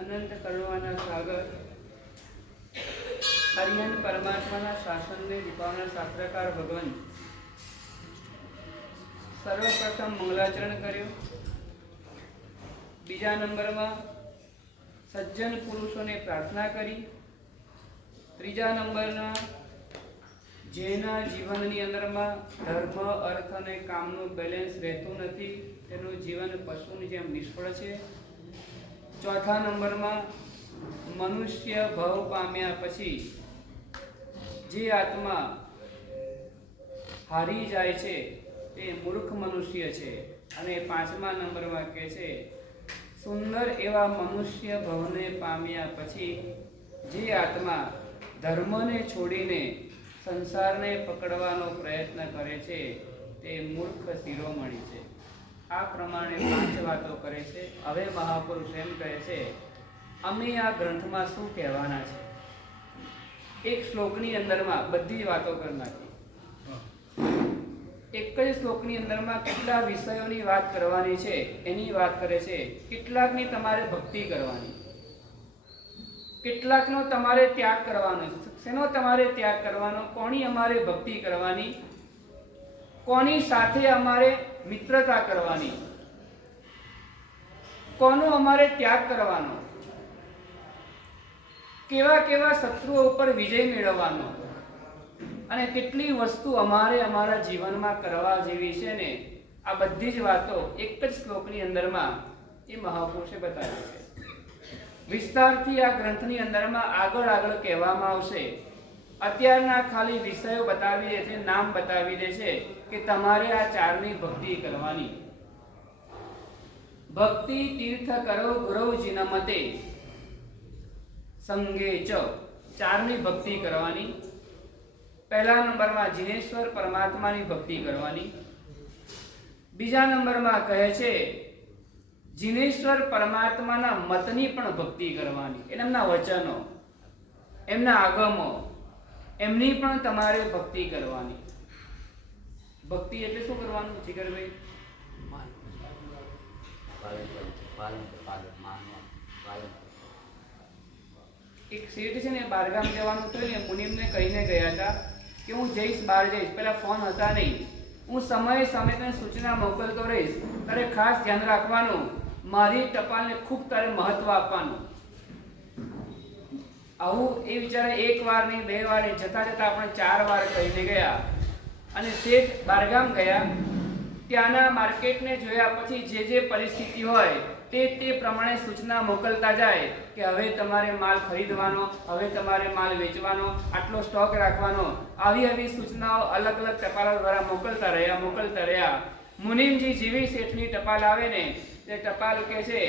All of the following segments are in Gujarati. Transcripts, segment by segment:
અનંત કરુણાના સાગર હરિયન પરમાત્માના શાસનને દીપાવના શાસ્ત્રકાર ભગવાન સર્વપ્રથમ મંગલાચરણ કર્યું. બીજા નંબરમાં સજ્જન પુરુષોને પ્રાર્થના કરી. ત્રીજા નંબરના જેના જીવનની અંદરમાં ધર્મ, અર્થ અને કામનું બેલેન્સ રહેતું નથી, તેનું જીવન પશુની જેમ નિષ્ફળ છે. ચોથા નંબરમાં મનુષ્ય ભાવ પામ્યા પછી જે આત્મા હારી જાય છે તે મૂર્ખ મનુષ્ય છે. અને પાંચમા નંબરમાં કહે છે સુંદર એવા મનુષ્ય ભવને પામ્યા પછી જે આત્મા ધર્મને છોડીને સંસારને પકડવાનો પ્રયત્ન કરે છે તે મૂર્ખ શિરોમણી છે. આ પ્રમાણે 5 વાતો કરે છે. હવે મહાપુરુષ એમ કહે છે અમે આ ગ્રંથમાં શું કહેવાના છે. એક શ્લોકની અંદરમાં બધી વાતો કરી નાખી. એક જ શ્લોકની અંદરમાં કેટલા વિષયોની વાત કરવાની છે એની વાત કરે છે. કેટલાકની તમારે ભક્તિ કરવાની, કેટલાકનો તમારે ત્યાગ કરવાનો છે. શેનો તમારે ત્યાગ કરવાનો? કોની અમારે ભક્તિ કરવાની, કોની સાથે અમારે મિત્રતા કરવાની, કોનો અમારે ત્યાગ કરવાનો, કેવા કેવા શત્રુઓ ઉપર વિજય મેળવવાનો, અને કેટલી વસ્તુ અમારે અમારા જીવનમાં કરવા જેવી છે ને, આ બધી જ વાતો એક જ શ્લોકની અંદરમાં એ મહાપુરુષે બતાવી છે. વિસ્તારથી આ ગ્રંથની અંદરમાં આગળ આગળ કહેવામાં આવશે. અત્યારના ખાલી વિષયો બતાવી દે છે, નામ બતાવી દે છે કે તમારે આ ચારની ભક્તિ કરવાની. ભક્તિ તીર્થ કરો ગુરુજીન મતે સંગે ચ, ચારની ભક્તિ કરવાની. પહેલા નંબરમાં જીનેશ્વર પરમાત્માની ભક્તિ કરવાની. બીજા નંબરમાં કહે છે જીનેશ્વર પરમાત્માના મતની પણ ભક્તિ કરવાની. એમના વચનો, એમના આગમો, એમની પણ તમારે ભક્તિ કરવાની. ભક્તિ એટલે શું કરવાનું જીગરભાઈ? એક શેઠ છે ને, બહારગામ જવાનું હતું ને, મુનિમને કહીને ગયા હતા કે હું જઈશ, બહાર જઈશ. પેલા ફોન હતા નહીં. હું સમયે સમયે સૂચના મોકલતો રહીશ, તારે ખાસ ધ્યાન રાખવાનું, મારી ટપાલને ખૂબ તારે મહત્વ આપવાનું. આવું એ વિચારે એક વાર નહીં, બે વાર નહીં, જતા જતા આપણે 4 વાર કહીને ગયા. અને શેઠ બહારગામ ગયા. ત્યાંના માર્કેટને જોયા પછી જે પરિસ્થિતિ હોય તે પ્રમાણે સૂચના મોકલતા જાય કે હવે તમારે માલ ખરીદવાનો, હવે તમારે માલ વેચવાનો, આટલો સ્ટોક રાખવાનો. આવી સૂચનાઓ અલગ અલગ ટપાલો દ્વારા મોકલતા રહ્યા. મુનિમજી જેવી શેઠની ટપાલ આવે ને, તે ટપાલ કે છે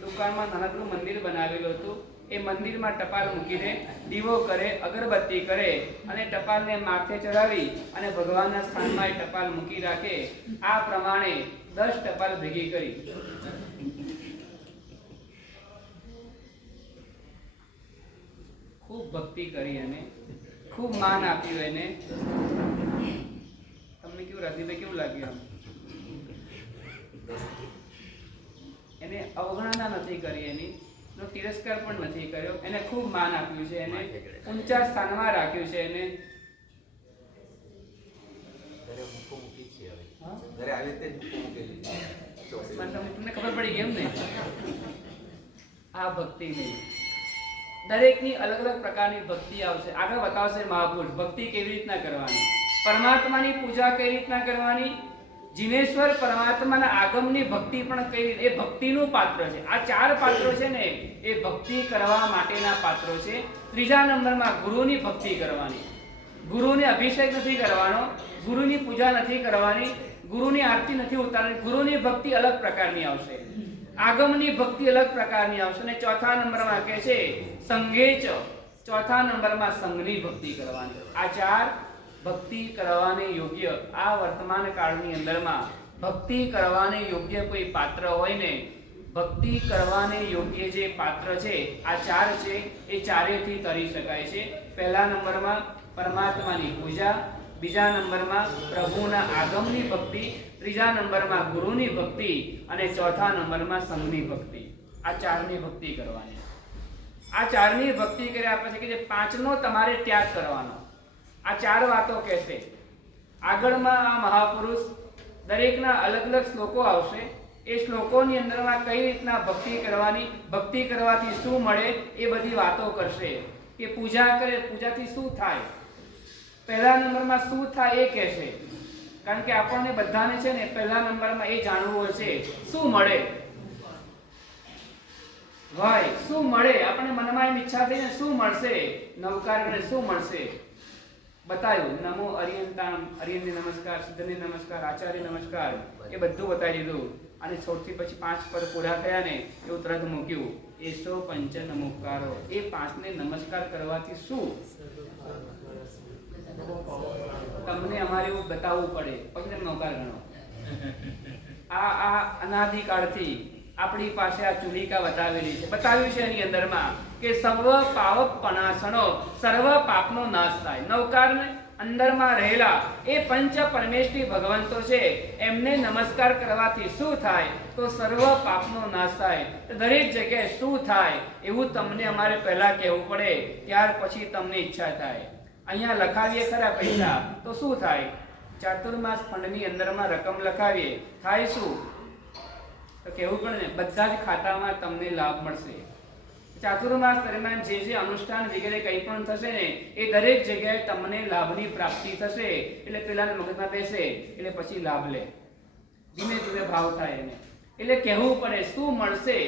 દુકાનમાં નાનકડું મંદિર બનાવેલું હતું. એ મંદિરમાં ટપાલ મૂકી દે, દીવો કરે, અગરબત્તી કરે અને ટપાલને માથે ચડાવી અને ભગવાનના સ્થાનમાં એ ટપાલ મૂકી રાખે. આ પ્રમાણે 10 ટપાલ ભેગી કરી. ખૂબ ભક્તિ કરી અને ખૂબ માન આપ્યું એને. તમને કેવું રાધીભાઈ, કેવું લાગ્યું? એને અવગણના નથી કરી, એની તિરસ્કાર પણ નથી કર્યો. એને ખૂબ માન આપ્યું છે, એને ઊંચા સ્થાનમાં રાખ્યું છે. એને તમને ખબર પડી કેમ ને? આ ભક્તિ નહીં, દરેકની અલગ અલગ પ્રકારની ભક્તિ આવશે. આગળ બતાવશે મહાપુરુષ ભક્તિ કેવી રીતના કરવાની, પરમાત્માની પૂજા કઈ રીતના કરવાની, જીનેશ્વર પરમાત્માના આગમની ભક્તિ પણ કઈ રીતે. એ ભક્તિનું પાત્ર છે. આ 4 પાત્રો છે ને, એ ભક્તિ કરવા માટેના પાત્રો છે. ત્રીજા નંબરમાં ગુરુની ભક્તિ કરવાની. ગુરુને અભિષેક નથી કરવાનો, ગુરુની પૂજા નથી કરવાની, ગુરુની આરતી નથી ઉતારવાની. ગુરુની ભક્તિ અલગ પ્રકારની આવશે, આગમની ભક્તિ અલગ પ્રકારની આવશે. અને ચોથા નંબરમાં કહે છે સંઘે ચ, ચોથા નંબરમાં સંઘની ભક્તિ કરવાની. આ 4 ભક્તિ કરવાને યોગ્ય, આ વર્તમાન કાળની અંદરમાં ભક્તિ કરવાને યોગ્ય કોઈ પાત્ર હોય ને, ભક્તિ કરવાને યોગ્ય જે પાત્ર છે આ 4 છે. એ ચારેયથી તરી શકાય છે. પહેલા નંબરમાં પરમાત્માની પૂજા, બીજા નંબરમાં પ્રભુના આગમની ભક્તિ, ત્રીજા નંબરમાં ગુરુની ભક્તિ અને ચોથા નંબરમાં સંઘની ભક્તિ. આ 4ની ભક્તિ કરવાની. આ 4ની ભક્તિ કર્યા પછી કે જે 5નો તમારે ત્યાગ કરવાનો. આ 4 વાતો કહેશે. આગળમાં આ મહાપુરુષ દરેકના અલગ અલગ શ્લોકો આવશે. એ શ્લોકોની અંદરમાં કઈ રીતના ભક્તિ કરવાની, ભક્તિ કરવાથી શું મળે, એ બધી વાતો કરશે. કે પૂજા કરે, પૂજાથી શું થાય, પહેલા નંબરમાં શું થાય એ કહેશે. કારણ કે આપણને બધાને છે ને પહેલા નંબરમાં એ જાણવું હોય છે શું મળે. ભાઈ શું મળે, આપણે મનમાં એમ ઈચ્છા થઈને શું મળશે, નવકારને શું મળશે બતાવ્યું. નમો અરિયંતામ, અરિયંને નમસ્કાર, સિદ્ધને નમસ્કાર, આચાર્ય નમસ્કાર, એ બધું બતાવી દીધું. અને સૌથી પછી 5 પદ પૂરા થયા ને એવું તરત મૂક્યું. એસો પંચ નમોકારો, એ 5ને નમસ્કાર કરવાથી શું તમને અમારે એવું બતાવવું પડે. પછી નમસ્કાર ગણો. આ અનાદિકાળથી આપણી પાસે આ ચુલિકા બતાવેલી છે. બતાવ્યું છે એની અંદરમાં કે સર્વ પાવક પનાશનો, સર્વ પાપનો નાશ થાય. નવકાર ને અંદરમાં રહેલા એ પંચ પરમેશ્વરી ભગવંતો છે એમને નમસ્કાર કરવાથી શું થાય? તો સર્વ પાપનો નાશ થાય. દરેક જગ્યાએ શું થાય એવું તમને અમારે પહેલા કહેવું પડે, ત્યાર પછી તમને ઈચ્છા થાય. અહીંયા લખાવીએ ખરા પૈસા તો શું થાય? ચાતુર્માસ ફંડની અંદરમાં રકમ લખાવીએ, થાય શું? તો કહેવું પડે ને, બધા જ ખાતામાં તમને લાભ મળશે. ચાતુર્માસ દરમિયાન જે જે અનુષ્ઠાન વગેરે કંઈ પણ થશે ને એ દરેક જગ્યાએ તમને લાભની પ્રાપ્તિ થશે. એટલે પેલાના મગજમાં બેસે એટલે પછી લાભ લે, ધીમે ધીમે ભાવ થાય એને. એટલે કહેવું પડે શું મળશે?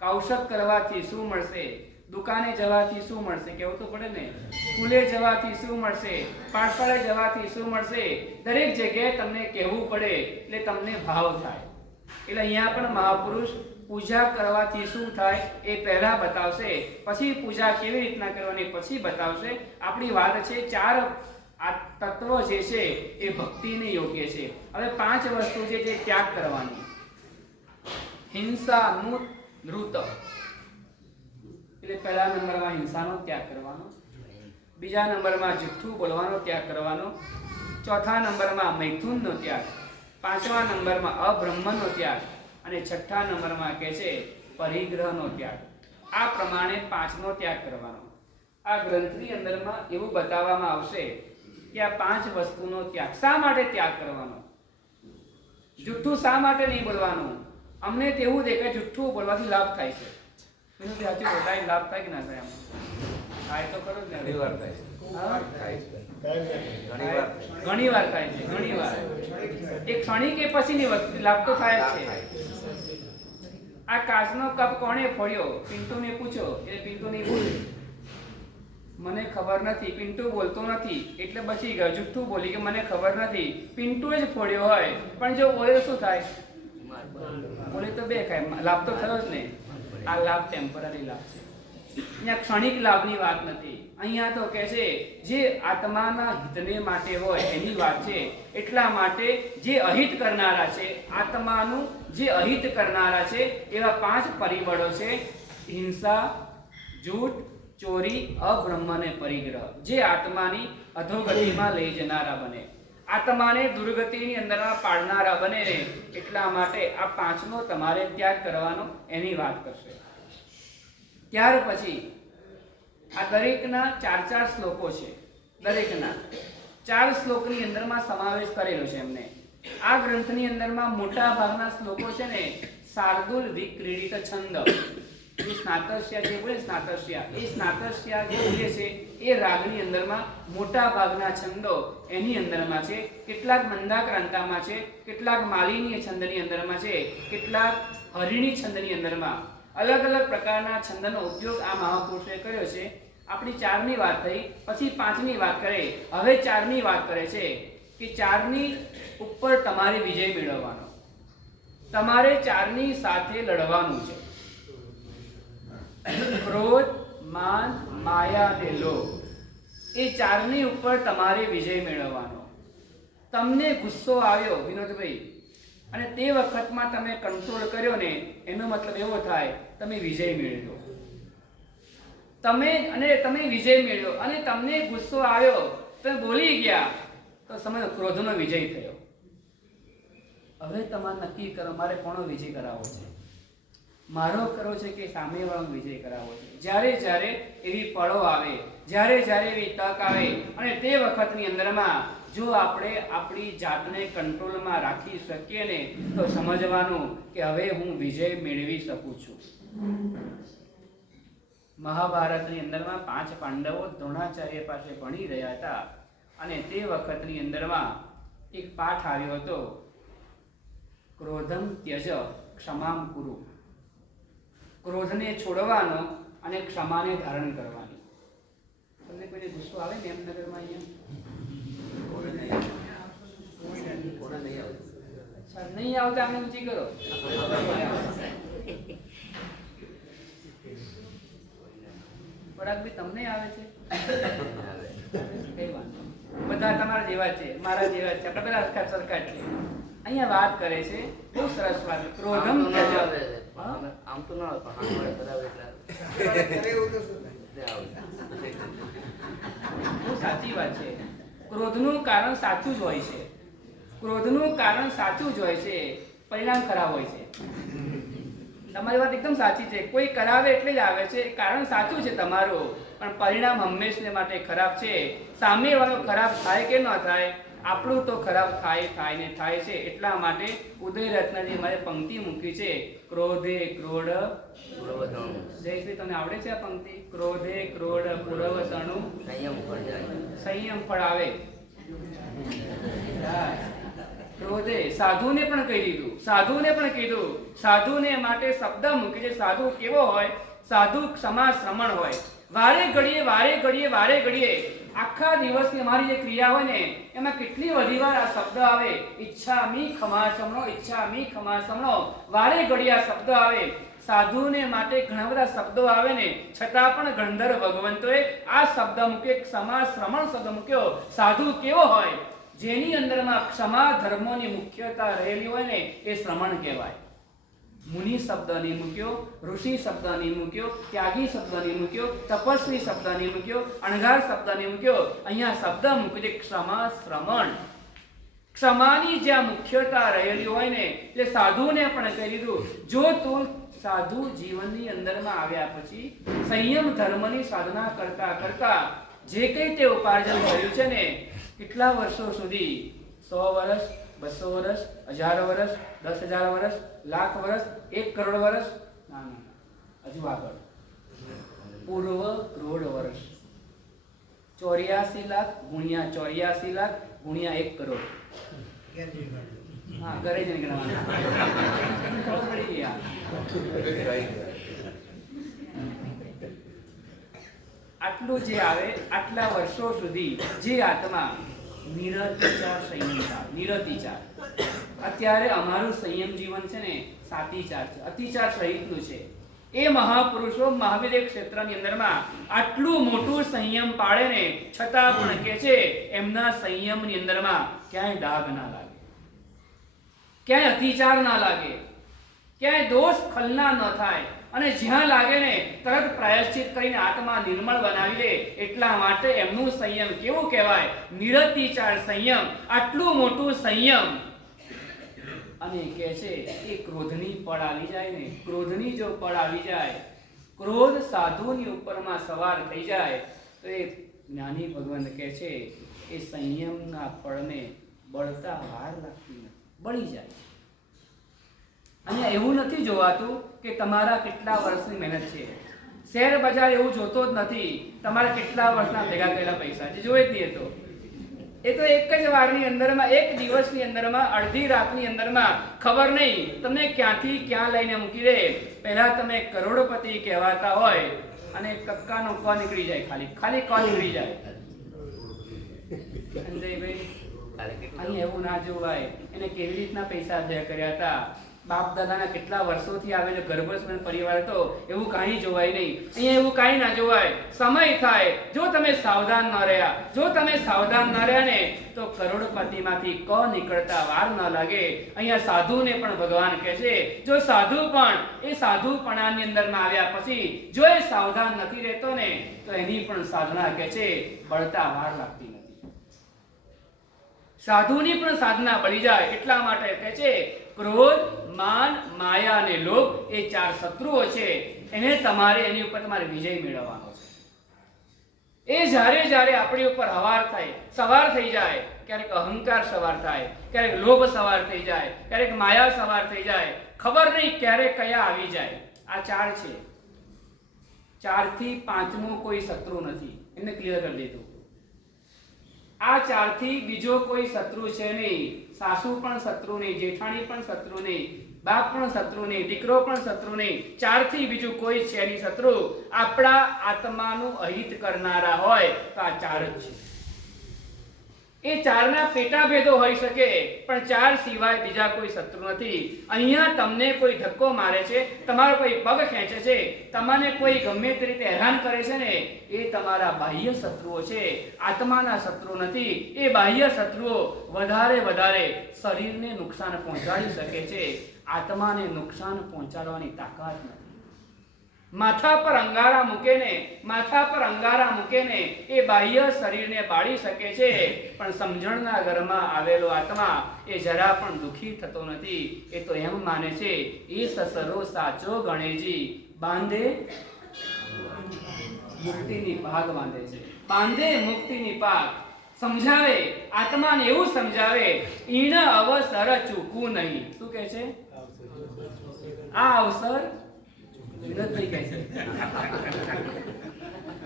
કૌશક કરવાથી શું મળશે? દુકાને જવાથી શું મળશે? કહેવું તો પડે ને. સ્કૂલે જવાથી શું મળશે? પાઠશાળાએ જવાથી શું મળશે? દરેક જગ્યાએ તમને કહેવું પડે એટલે તમને ભાવ થાય. એટલે અહીંયા પણ મહાપુરુષ પૂજા કરવાથી શું થાય એ પહેલા બતાવશે, પછી પૂજા કેવી રીતના કરવાની પછી બતાવશે. આપણી વાત છે 4 આ તત્વ જે છે એ ભક્તિને યોગ્ય છે. હવે 5 વસ્તુ છે જે ત્યાગ કરવાની. હિંસા નૃત એટલે પહેલા નંબરમાં હિંસાનો ત્યાગ કરવાનો, બીજા નંબરમાં જુઠ્ઠું બોલવાનો ત્યાગ કરવાનો, ચોથા નંબરમાં મૈથુનનો ત્યાગ, પાંચમા નંબરમાં અબ્રહ્મનો ત્યાગ અને છઠ્ઠા નંબરમાં કહે છે પરિગ્રહનો ત્યાગ. આ પ્રમાણે 5નો ત્યાગ કરવાનો. આ ગ્રંથની અંદરમાં એવું બતાવવામાં આવશે કે આ 5 વસ્તુનો ત્યાગ શા માટે ત્યાગ કરવાનો. જુઠ્ઠું શા માટે નહીં બોલવાનું? અમને તેવું દેખાય જુઠ્ઠું બોલવાથી લાભ થાય છે. એનું સાચું બોલાય લાભ થાય કે ના થાય? થાય તો ખરું જ ને. ઘણી વાર થાય છે. ઘણી વાર એક ક્ષણિક કે પછીની વસ્તુ લાભ તો થાય જ છે. આ કાચનો કપ કોણે ફોડ્યો? પિન્ટુને પૂછો. એ પિન્ટુ નહીં બોલે, મને ખબર નથી. પિન્ટુ બોલતો નથી એટલે બચી ગયો. જુઠ્ઠું બોલી કે મને ખબર નથી. પિન્ટુ જ ફોડ્યો હોય પણ જો બોલે તો શું થાય? બોલે તો બે ખાય, લાભ તો થયો જ ને. આ લાભ ટેમ્પરરી લાભ છે. અહીંયા ક્ષણિક લાભની વાત નથી. અહીંયા તો કહે છે જે આત્માના હિતને માટે હોય એની વાત છે. એટલા માટે જે અહિત કરનારા છે, આત્માનું જે અહિત કરનારા છે એવા 5 પરિબળો છે: હિંસા, જૂઠ, ચોરી, અબ્રહ્મ અને પરિગ્રહ. જે આત્માની અધોગતિમાં લઈ જનારા બને, આત્માને દુર્ગતિની અંદરમાં પાડનારા બને ને એટલા માટે આ 5નો તમારે ત્યાગ કરવાનો એની વાત કરશે. ત્યાર પછી આ દરેકના 4 શ્લોકો છે. દરેકના 4 શ્લોકની અંદરમાં સમાવેશ કરેલો છે એમને. આ ગ્રંથની અંદરમાં મોટા ભાગના શ્લોકો છે ને શાર્દુલ વિક્રીડિત છંદ, જે સ્નાતસ્યા જે બોલે સ્નાતસ્યા, એ સ્નાતસ્યા જે બોલે છે એ રાગની અંદરમાં મોટા ભાગના છંદો એની અંદરમાં છે. કેટલાક મંદાક્રાંતામાં છે, કેટલાક માલિની છંદની અંદરમાં છે, કેટલાક હરિણી છંદની અંદરમાં. અલગ અલગ પ્રકારના છંદનો ઉપયોગ આ મહાપુરુષે કર્યો છે. આપણી 4ની વાત થઈ, પછી 5ની વાત કરે. હવે 4ની વાત કરે છે કે 4ની ઉપર તમારે વિજય મેળવવાનો. તમારે 4ની સાથે લડવાનું છે. ક્રોધ, માન, માયા અને લોભ, એ 4ની ઉપર તમારે વિજય મેળવવાનો. તમને ગુસ્સો આવ્યો વિનોદભાઈ અને તે વખતમાં તમે કંટ્રોલ કર્યો ને, એનો મતલબ એવો થાય તમે વિજય મેળવ્યો. તમે વિજય મેળવ્યો અને તમને ગુસ્સો આવ્યો, તમે બોલી ગયા તો સમજો ક્રોધનો વિજય થયો. હવે તમારે નક્કી કરો મારે કોનો વિજય કરાવવો છે. મારો કરો છે કે સામેવાળાનો વિજય કરાવવો છે. જ્યારે જ્યારે એવી પળો આવે, જ્યારે જ્યારે એવી તક આવે અને તે વખતની અંદરમાં જો આપણે આપણી જાતને કંટ્રોલમાં રાખી શકીએ ને તો સમજવાનું કે હવે હું વિજય મેળવી શકું છું. મહાભારતની અંદરમાં 5 પાંડવો દ્રોણાચાર્ય પાસે ભણી રહ્યા હતા અને તે વખતની અંદરમાં એક પાઠ આવ્યો હતો, ક્રોધમ ત્યજ ક્ષમામ કુરુ. ક્રોધને છોડવાનો અને ક્ષમાને ધારણ કરવાની. તમને કોઈને ગુસ્સો આવે ને એમનગરમાં અહીંયા નહીં આવતા અમે ઊંચી કરો. બરાબર તમને આવે છે? કઈ વાંધો, બધા તમારા જેવા છે, મારા જેવા છે, આપણે બધા સરકાર છે. અહીંયા વાત કરે છે બહુ સરસ વાત. ક્રોધમ આમ તો ના બહુ સાચી વાત છે. ક્રોધનું કારણ સાચું જ હોય છે. ક્રોધનું કારણ સાચું જ હોય છે, પરિણામ ખરાબ હોય છે. તમારી વાત એકદમ સાચી છે. કોઈ કરાવે એટલે જ આવે છે, કારણ સાચું છે તમારું, પણ પરિણામ હંમેશને માટે ખરાબ છે. સામેવાળો ખરાબ થાય કે ન થાય, આપણું તો ખરાબ થાય ને થાય છે. એટલા માટે ઉદયરત્નજી મારે પંક્તિ મૂકી છે, ક્રોધે ક્રોધ પૂર્વસણું જયશ્રી, તમને આવડે છે આ પંક્તિ? ક્રોધે ક્રોધ પૂર્વસણું સંયમ ફળ જાય. સંયમ ફળ આવે. ક્રોધે સાધુને પણ કહી દીધું, સાધુને માટે શબ્દ મૂકે છે. સાધુ કેવો હોય? સાધુ ક્ષમા શ્રમણ હોય. વારે ઘડીએ આખા દિવસની અમારી જે ક્રિયા હોય ને એમાં કેટલી બધી વાર આ શબ્દ આવે, ઈચ્છામી ખમાસમણો. વારે ઘડી આ શબ્દ આવે. સાધુને માટે ઘણા બધા શબ્દો આવે ને, છતાં પણ ગંધર્વ ભગવંતોએ આ શબ્દ મૂક્યો, ક્ષમા શ્રમણ શબ્દ મૂક્યો. સાધુ કેવો હોય? જેની અંદરમાં ક્ષમા ધર્મોની મુખ્યતા રહેલી હોય ને એ શ્રમણ કહેવાય. મુનિ શબ્દ નહીં મૂક્યો, ઋષિ શબ્દ નહીં મૂક્યો, ત્યાગી શબ્દ નહીં મૂક્યો, તપસ્વી શબ્દ નહીં મૂક્યો, અણઘાર શબ્દ નહીં મૂક્યો. અહીંયા શબ્દ મૂક્યો છે ક્ષમા શ્રમણ. ક્ષમાની જ્યાં મુખ્યતા રહેલી હોય ને એટલે સાધુને પણ કહી દીધું, જો તું સાધુ જીવનની અંદરમાં આવ્યા પછી સંયમ ધર્મની સાધના કરતા જે કંઈ તે ઉપાર્જન થયું છે ને, કેટલા વર્ષો સુધી, 100 વર્ષ, 200 વર્ષ, 1000 વર્ષ, 10,000 વર્ષ, લાખ વર્ષ, 1 કરોડ વર્ષ, ના, હજુ આગળ પૂર્વ કરોડ વર્ષ, 84 લાખ ગુણ્યા 84 લાખ ગુણ્યા 1 કરોડ. હા, ઘરે જઈને ગણવાનું. ખબર પડી ગઈ. આટલું જે આવે, આટલા વર્ષો સુધી જે આત્મા નિરતિચાર નિરતિચાર. અત્યારે અમારું સંયમ જીવન છે ને સાતિચાર છે, અતિચાર સહિતનું છે. એ મહાપુરુષો મહાવીર ક્ષેત્રની અંદરમાં આટલું મોટું સંયમ પાડે ને છતાં પણ કે છે એમના સંયમની અંદરમાં ક્યાંય ડાઘ ના લાગે, ક્યાંય અતિચાર ના લાગે, ક્યાંય દોષ ખલના ન થાય. અને જ્યાં લાગે ને તરત પ્રાયશ્ચિત કરીને આત્મા નિર્મળ બનાવી લે. એટલા માટે એમનું સંયમ કેવું કહેવાય? નિરતિચાર સંયમ. આટલું મોટું સંયમ. અને કહે છે એ ક્રોધની પળ આવી જાય ને, ક્રોધની જો પળ આવી જાય, ક્રોધ સાધુની ઉપરમાં સવાર થઈ જાય તો એ જ્ઞાની ભગવાન કહે છે એ સંયમના પળને બળતા વાર લાગતી નથી, બળી જાય. અહીંયા એવું નથી જોવાતું કે તમારા કેટલા વર્ષની મહેનત છે. શેર બજાર એવું જોતો જ નથી તમારા કેટલા વર્ષના ભેગા કરેલા પૈસા, જે જોવે જ નહીં. એ તો એક જ વારની અંદરમાં, એક દિવસની અંદરમાં, અડધી રાતની અંદરમાં ખબર નહીં તમને ક્યાંથી ક્યાં લઈને મૂકી દે. પહેલા તમે કરોડપતિ કહેવાતા હોય અને કક્કાનો ક નીકળી જાય, ખાલી ક નીકળી જાય. સંજયભાઈ, અહીં એવું ના જોવાય. એને કેવી રીતના પૈસા ભેગા કર્યા હતા, બાપ દાદાના કેટલા વર્ષોથી આવેલો ગર્ભસ્થ પરિવાર હતો, એવું કાંઈ જોવાય નહીં. અહીંયા એવું કાંઈ ના જોવાય. સમય થાય, જો તમે સાવધાન ન રહ્યા ને તો કરોડપતિમાંથી ક નીકળતા વાર ન લાગે. અહીંયા સાધુને પણ ભગવાન કહે છે જો સાધુ પણ એ સાધુપણાની અંદરમાં આવ્યા પછી જો એ સાવધાન નથી રહેતો ને તો એની પણ સાધના કહે છે બળતા વાર લાગતી નથી. સાધુની પણ સાધના બળી જાય. એટલા માટે કહે છે ક્રોધ, માન, માયા અને લોભ એ 4 શત્રુઓ છે. એને એની ઉપર તમારે વિજય મેળવવાનો છે. એ જ્યારે આપણી ઉપર સવાર થઈ જાય, ક્યારેક અહંકાર સવાર થાય, ક્યારેક લોભ સવાર થઈ જાય, ક્યારેક માયા સવાર થઈ જાય, ખબર નહીં ક્યારે કયા આવી જાય. આ 4 છે. 4 થી 5મો કોઈ શત્રુ નથી. એને ક્લિયર કરી દીધું. આ 4 થી બીજો કોઈ શત્રુ છે નહીં. સાસુ પણ શત્રુ નહીં, જેઠાણી પણ શત્રુ નહીં, બાપ પણ શત્રુ નહીં, દીકરો પણ શત્રુ નહીં. 4 થી બીજું કોઈ છે નહીં શત્રુ. આપણા આત્માનું અહિત કરનારા હોય તો આ 4 જ છે. એ 4ના પેટાભેદો હોઈ શકે પણ 4 સિવાય બીજા કોઈ શત્રુ નથી. અહીંયા તમને કોઈ ધક્કો મારે છે, તમારો કોઈ પગ ખેંચે છે, તમને કોઈ ગમે તે રીતે હેરાન કરે છે ને એ તમારા બાહ્ય શત્રુઓ છે, આત્માના શત્રુ નથી. એ બાહ્ય શત્રુઓ વધારે શરીરને નુકસાન પહોંચાડી શકે છે, આત્માને નુકસાન પહોંચાડવાની તાકાત નથી. માથા પર અંગારા મૂકે ને એ બાહ્ય શરીરને બાળી શકે છે, પણ સમજણના ઘરમાં આવેલો આત્મા એ જરા પણ દુખી થતો નથી. એ તો એમ માને છે, એ સસરો સાચો ગણેજી બાંધે મુક્તિની પાગ બાંધે છે, બાંધે મુક્તિની પાગ. સમજાવે આત્માને, એવું સમજાવે, ઈણ અવસર ચૂકવું નહીં. શું કહે છે? આ અવસર વિનોદભાઈ કહે છે,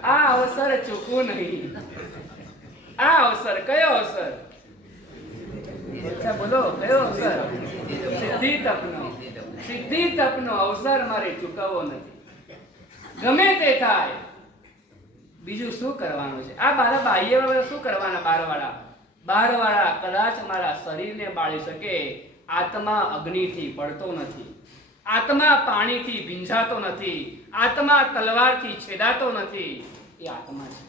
આ અવસર ચૂકવું નહીં. આ અવસર કયો અવસર? બોલો, કયો અવસર? સિદ્ધિ તપનો અવસર મારે ચૂકવવો નથી. ગમે તે થાય, બીજું શું કરવાનું છે? આ બારા બાહ્ય શું કરવાના? બારવાળા કદાચ મારા શરીરને બાળી શકે. આત્મા અગ્નિથી બળતો નથી, આત્મા પાણીથી ભીંજાતો નથી, આત્મા તલવારથી છેદાતો નથી. એ આત્મા છે,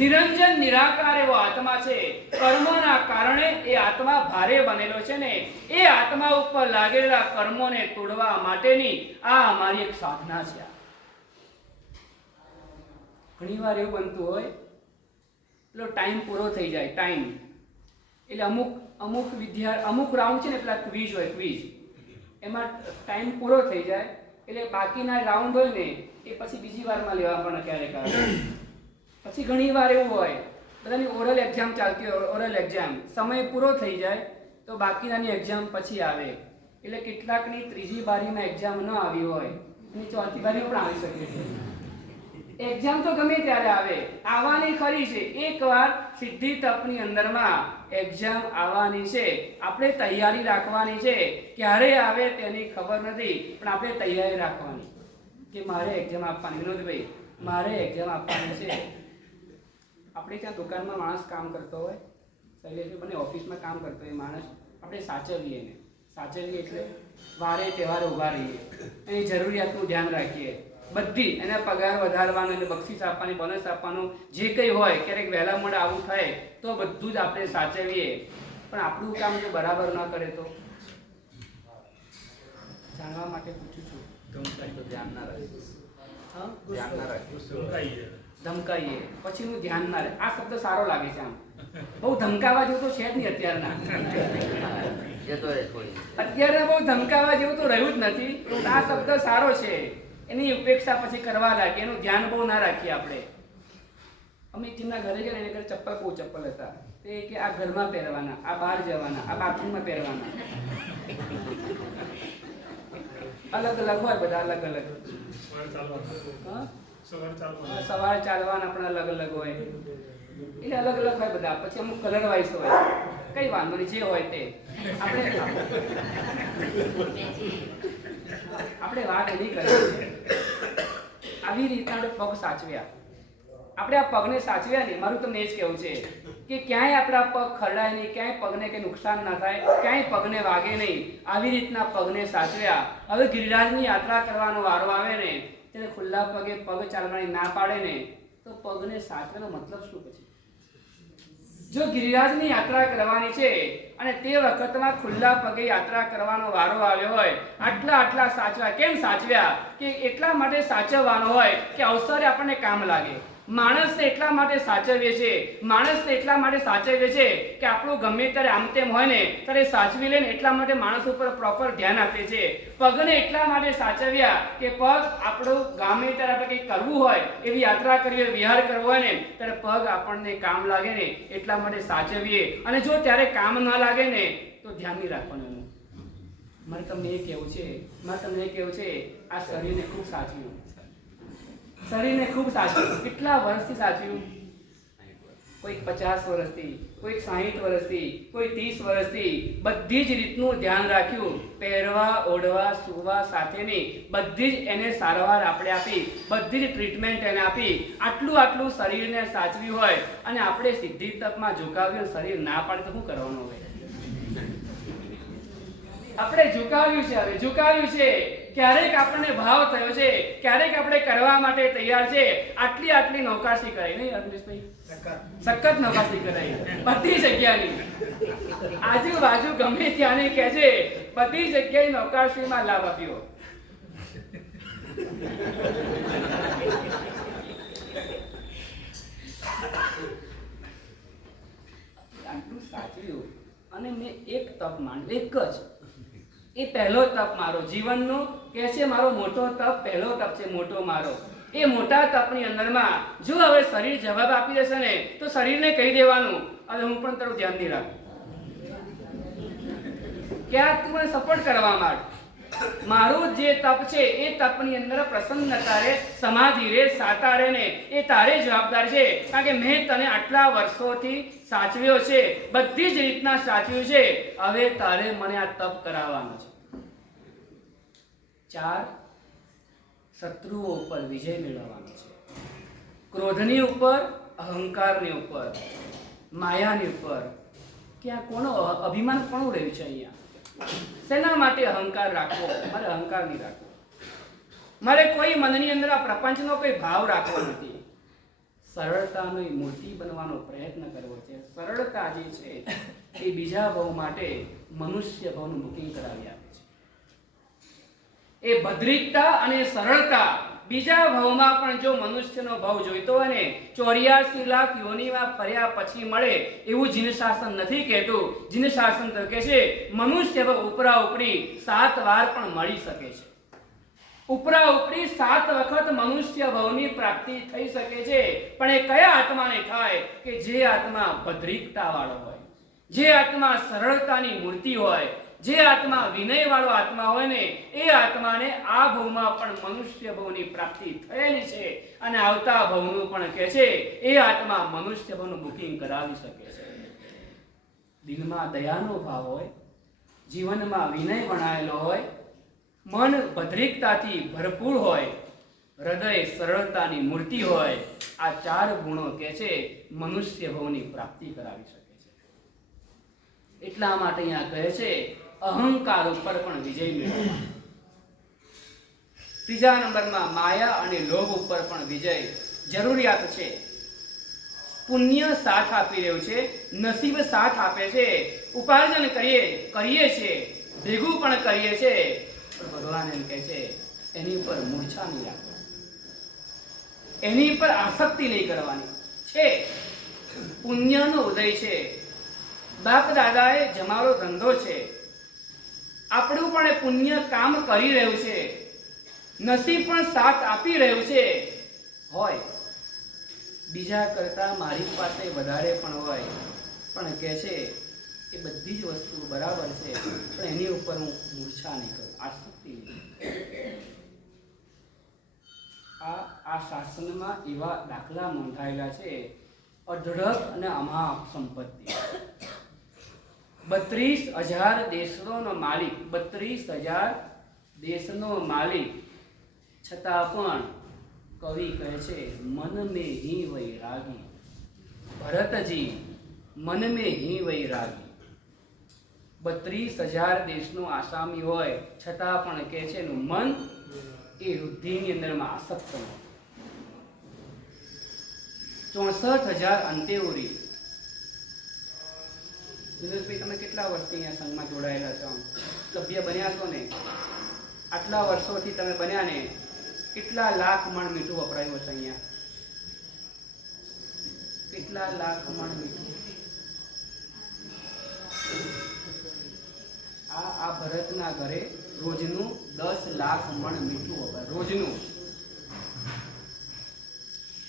નિરંજન નિરાકાર એવો આત્મા છે. કર્મોના કારણે એ આત્મા ભારે બનેલો છે ને, એ આત્મા ઉપર લાગેલા કર્મોને તોડવા માટેની આ અમારી એક સાધના છે. ઘણીવાર એવું બનતું હોય, પેલો ટાઈમ પૂરો થઈ જાય, ટાઈમ એટલે અમુક રાઉન્ડ છે ને, પેલા ક્વિઝ હોય, ક્વિઝ એમાં ટાઈમ પૂરો થઈ જાય એટલે બાકીના રાઉન્ડ હોય ને એ પછી બીજી વારમાં લેવા પણ ક્યારેક આવે. પછી ઘણી વાર એવું હોય, બધાની ઓરલ એક્ઝામ ચાલતી હોય, ઓરલ એક્ઝામ સમય પૂરો થઈ જાય તો બાકીનાની એક્ઝામ પછી આવે. એટલે કેટલાકની ત્રીજી બારીમાં એક્ઝામ ન આવી હોય, એની ચોથી બારી પણ આવી શકે છે. એક્ઝામ તો ગમે ત્યારે આવે, આવવાની ખરી છે. એકવાર સિદ્ધિ તપની અંદરમાં એક્ઝામ આવવાની છે, આપણે તૈયારી રાખવાની છે. ક્યારે આવે તેની ખબર નથી, પણ આપણે તૈયારી રાખવાની કે મારે એક્ઝામ આપવાની. વિનોદભાઈ, મારે એક્ઝામ આપવાની છે. આપણે ત્યાં દુકાનમાં માણસ કામ કરતો હોય, શૈલેષભાઈ મને ઓફિસમાં કામ કરતો હોય માણસ, આપણે સાચવીએ ને, સાચવીએ એટલે વારે તહેવારે ઊભા રહીએ, એની જરૂરિયાતનું ધ્યાન રાખીએ. બધી એને પગાર વધારવાનો, એને બક્ષીસ આપવાની, બોનસ આપવાનું, જે કંઈ હોય, ક્યારેક વહેલા મોડા આવું થાય તો બધું જ આપણે સાચવીએ. પણ આપણું કામ જો બરાબર ન કરે તો જાણવા માટે પૂછું છું. ધ્યાન ના રાખીએ, ધમકાઈએ પછીનું ધ્યાન ના રહે. આ શબ્દ સારો લાગે છે. આમ બહુ ધમકાવા જેવું તો છે જ નહીં અત્યારના. અત્યારે બહુ ધમકાવા જેવું તો રહ્યું જ નથી. આ શબ્દ સારો છે, એની ઉપેક્ષા પછી કરવા લાગે, એનું ધ્યાન બહુ ના રાખીએ આપણે. અમે જેમના ઘરે ગયા એને ઘરે ચપ્પલ હતા, તે કે આ ઘરમાં પહેરવાના, આ બહાર જવાના, આ બાથરૂમમાં પહેરવાના. અલગ અલગ હોય, બધા અલગ અલગ. સવાર ચાલવાના પણ અલગ અલગ હોય, એટલે અલગ અલગ હોય બધા. પછી અમુક કલર વાઇઝ હોય, કઈ વાંધો નહીં, જે હોય તે. આપણે વાત એની કરીએ, આવી રીતના આપણે પગ સાચવ્યા, આપણે આ પગને સાચવ્યા નહીં. મારું તમને એ જ કહેવું છે કે ક્યાંય આપણા પગ ખરડાય નહીં, ક્યાંય પગને કંઈ નુકસાન ના થાય, ક્યાંય પગને વાગે નહીં. આવી રીતના પગને સાચવ્યા. હવે ગિરિરાજની યાત્રા કરવાનો વારો આવે ને, તેને ખુલ્લા પગે પગ ચાલવાની ના પાડે ને, તો પગને સાચવાનો મતલબ શું? પછી જો ગિરિરાજની યાત્રા કરવાની છે અને તે વખતમાં ખુલ્લા પગે યાત્રા કરવાનો વારો આવ્યો હોય, આટલા સાચવ્યા. કેમ સાચવ્યા? કે એટલા માટે સાચવવાનો હોય કે અવસરે આપણને કામ લાગે. માણસને એટલા માટે સાચવીએ છે, માણસને એટલા માટે સાચવીએ છે કે આપણું ગમે ત્યારે આમ તેમ હોય ને ત્યારે સાચવી લે ને, એટલા માટે માણસ ઉપર પ્રોપર ધ્યાન આપે છે. પગને એટલા માટે સાચવ્યા કે પગ આપણું ગમે ત્યારે આપણે કંઈક કરવું હોય, એવી યાત્રા કરવી હોય, વિહાર કરવો હોય ને, ત્યારે પગ આપણને કામ લાગે ને એટલા માટે સાચવીએ. અને જો ત્યારે કામ ન લાગે ને તો ધ્યાન નહીં રાખવાનું. મારે તમને એ કહેવું છે, આ શરીરને ખૂબ સાચવ્યું, શરીરને ખૂબ સાચવ્યું. કેટલા વર્ષથી સાચવ્યું? કોઈક 50 વર્ષથી, કોઈક 60 વર્ષથી, કોઈ 30 વર્ષથી. બધી જ રીતનું ધ્યાન રાખ્યું, પહેરવા, ઓઢવા, સૂવા સાથેની બધી જ એને સારવાર આપણે આપી, બધી જ ટ્રીટમેન્ટ એને આપી. આટલું શરીરને સાચવ્યું હોય અને આપણે સિદ્ધિ તપમાં ઝુકાવ્યું, શરીર ના પાડે તો શું કરવાનું હોય? આપણે ઝુકાવ્યું છે, હવે ઝુકાવ્યું છે. ક્યારેક આપણને ભાવ થયો છે, ક્યારેક આપણે કરવા માટે તૈયાર છે. આટલી નૌકાશી કરાઈ નહીં અરવિંદભાઈ? સખત નૌકાશી કરાઈ, બધી જગ્યાની, આજુબાજુ ગમે ત્યાંની કે છે, બધી જગ્યાએ નૌકાશીમાં લાભ આપ્યો. આટલું સાચવ્યું અને મેં એક તપ માંડ્યો, એક જ. એ પહેલો તપ મારો જીવનનો કે છે, મારો મોટો તપ, પહેલો તપ છે મોટો મારો. એ મોટા તપની અંદરમાં જો હવે શરીર જવાબ આપી દેશે ને તો શરીરને કહી દેવાનું, હવે હું પણ તારું ધ્યાન નહીં રાખું, ક્યાંક તું મને સપોર્ટ કરવા માંડ. મારું જે તપ છે એ તપની અંદર પ્રસન્નતા રે, સમાધિ રે, સાતા રે ને એ તારે જવાબદાર છે. કારણ કે મેં તને આટલા વર્ષોથી સાચવ્યો છે, બધી જ રીતના સાચવ્યું છે. હવે તારે મને આ તપ કરાવવાનો છે. 4 શત્રુઓ ઉપર વિજય મેળવવાનો છે. ક્રોધની ઉપર, અહંકારની ઉપર, માયાની ઉપર. ક્યાં કોનો અભિમાન કોનું રહ્યું છે અહીંયા? શેના માટે અહંકાર રાખવો? મારે અહંકાર નહીં રાખવો. મારે કોઈ મનની અંદર આ પ્રપંચનો કોઈ ભાવ રાખવો નથી. સરળતાની મૂર્તિ બનવાનો પ્રયત્ન કરવો છે. સરળતા જે છે એ બીજા ભાવ માટે મનુષ્ય ભાવનું બુકિંગ કરાવી આપે છે. એ ભદ્રિકતા અને સરળતા બીજા ભાવમાં પણ જો મનુષ્યનો ભાવ જોઈતો હોય ને 84 લાખ યોનિમાં ફર્યા પછી મળે એવું જીન શાસન નથી કહેતું. જીન શાસન તો કહે છે મનુષ્ય ભાવ ઉપરા ઉપરી 7 વાર પણ મળી શકે છે. ઉપરા ઉપરી 7 વખત મનુષ્ય ભાવની પ્રાપ્તિ થઈ શકે છે. પણ એ કયા આત્માને થાય? કે જે આત્મા ભદ્રિકતા વાળો હોય, જે આત્મા સરળતાની મૂર્તિ હોય, જે આત્મા વિનય વાળો આત્મા હોય ને એ આત્માને આ ભાવમાં પણ મનુષ્ય ભાવની પ્રાપ્તિ થયેલી છે અને આવતા ભાવનું પણ કહે છે એ આત્મા મનુષ્ય ભાવનું બુકિંગ કરાવી શકે છે. દિલમાં દયાનો ભાવ હોય, જીવનમાં વિનય વણાયેલો હોય, મન ભદ્રિકતાથી ભરપૂર હોય, હૃદય સરળતાની મૂર્તિ હોય, આ 4 ગુણો કહે છે મનુષ્ય ભાવની પ્રાપ્તિ કરાવી શકે છે. એટલા માટે અહીંયા કહે છે અહંકાર ઉપર પણ વિજય મેળવવાનો. 3જા નંબરમાં માયા અને લોભ ઉપર પણ વિજય જરૂરિયાત છે. પુણ્ય સાથ આપી રહ્યું છે, નસીબ સાથ આપે છે, ઉપાર્જન કરીએ છીએ, ભેગું પણ કરીએ છીએ, પણ ભગવાન એમ કહે છે એની ઉપર મૂર્છા નહીં રાખવાની, એની પર આસક્તિ નહીં કરવાની છે. પુણ્યનો ઉદય છે, બાપ દાદાએ જમારો ધંધો છે, આપણું પણ પુણ્ય કામ કરી રહ્યું છે, નસીબ પણ સાથ આપી રહ્યું છે. હોય બીજા કરતા મારી પાસે વધારે પણ હોય, પણ કહે છે એ બધી જ વસ્તુ બરાબર છે, પણ એની ઉપર હું મૂર્છા નહીં કરું, આસક્તિ નહીં. આ શાસનમાં એવા દાખલા નોંધાયેલા છે. અઢળક અને અમાપ સંપત્તિ, 32,000 દેશનો માલિક, 32,000 દેશનો માલિક, છતાં પણ કવિ કહે છે મન में ही वैरागी, ભરતજી મન में ही वैरागी. 32,000 દેશનો આસામી હોય છતાં પણ કહે છે એનું મન એ વૃદ્ધિની અંદરમાં આસક્ત નથી. 64,000 અંતેઉરી. વિનોદભાઈ તમે કેટલા વર્ષથી અહીંયા સંઘમાં જોડાયેલા છો, સભ્ય બન્યા છો ને? આટલા વર્ષોથી તમે બન્યા ને કેટલા લાખ મણ મીઠું વપરાયું હશે અહીંયા? કેટલા લાખ મણ મીઠું? આ ભરતના ઘરે રોજનું 10 લાખ મણ મીઠું વપરાય.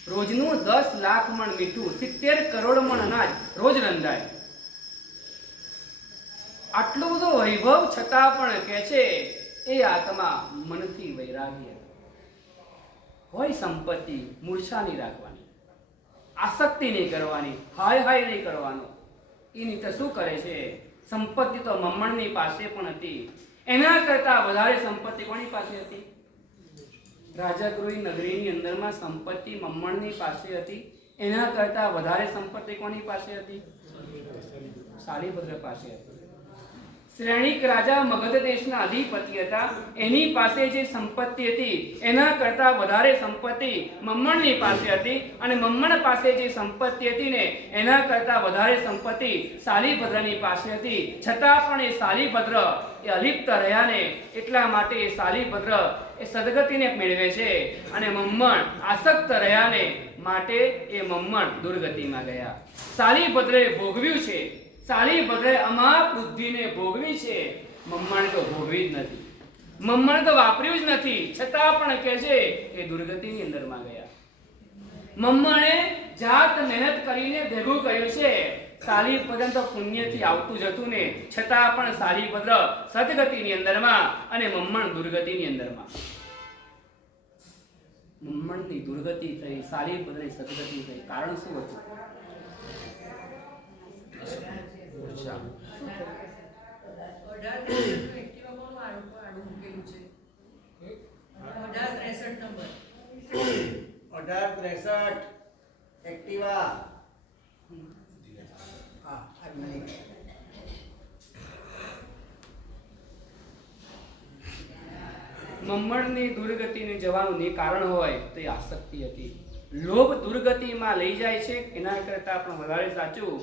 રોજનું 10 લાખ મણ મીઠું, 70 કરોડ મણ અનાજ રોજ રંધાય. આટલું બધું વૈભવ છતાં પણ કહે છે એ આત્મા મનથી વૈરાગ્ય હોય. સંપત્તિ મૂર્છા નહીં રાખવાની, આસક્તિ નહીં કરવાની, હાય હાય નહીં કરવાનો. એ નહીં તો શું કરે છે? સંપત્તિ તો મમ્મણની પાસે પણ હતી, એના કરતા વધારે સંપત્તિ કોની પાસે હતી? રાજાગૃહી નગરીની અંદરમાં સંપત્તિ મમ્મણની પાસે હતી, એના કરતા વધારે સંપત્તિ કોની પાસે હતી? શાલિભદ્ર પાસે હતી. શ્રેણિક રાજા મગધ દેશના અધિપતિ હતા, એની પાસે જે સંપત્તિ હતી એના કરતા વધારે સંપત્તિ મમ્મણની પાસે હતી, અને મમ્મણ પાસે જે સંપત્તિ હતી ને એના કરતા વધારે સંપત્તિ શાલિભદ્રની પાસે હતી. છતાં પણ એ શાલિભદ્ર એ અલિપ્ત રહ્યા ને એટલા માટે એ શાલીભદ્ર એ સદગતિને મેળવે છે, અને મમ્મણ આસક્ત રહ્યા ને માટે એ મમ્મણ દુર્ગતિમાં ગયા. શાલીભદ્રે ભોગવ્યું છે, શાલીભદ્રે અમાપ બુદ્ધિને ભોગવી છે, મમ્મણ તો ભોગવી જ નથી, મમ્મણ તો વાપર્યું જ નથી, છતાં પણ કહે છે એ દુર્ગતિની અંદરમાં ગયા. મમ્મણે જાત મહેનત કરીને ભેગું કર્યું છે, શાલીભદ્ર તો પુણ્યથી આવતું જતું ને, છતાં પણ શાલીભદ્ર સદગતિની અંદરમાં અને મમ્મણ દુર્ગતિની અંદરમાં. મમ્મણની દુર્ગતિ થઈ, શાલીભદ્રની સદગતિ થઈ. કારણ શું હતું? મૂર્છા. 1863 એક્ટિવા. હા, આ મિનિટ. મમ્મણની દુર્ગતિને જવાનું કારણ હોય તો એ આસક્તિ હતી. લોભ દુર્ગતિમાં લઈ જાય છે, એના કરતા પણ વધારે સાચું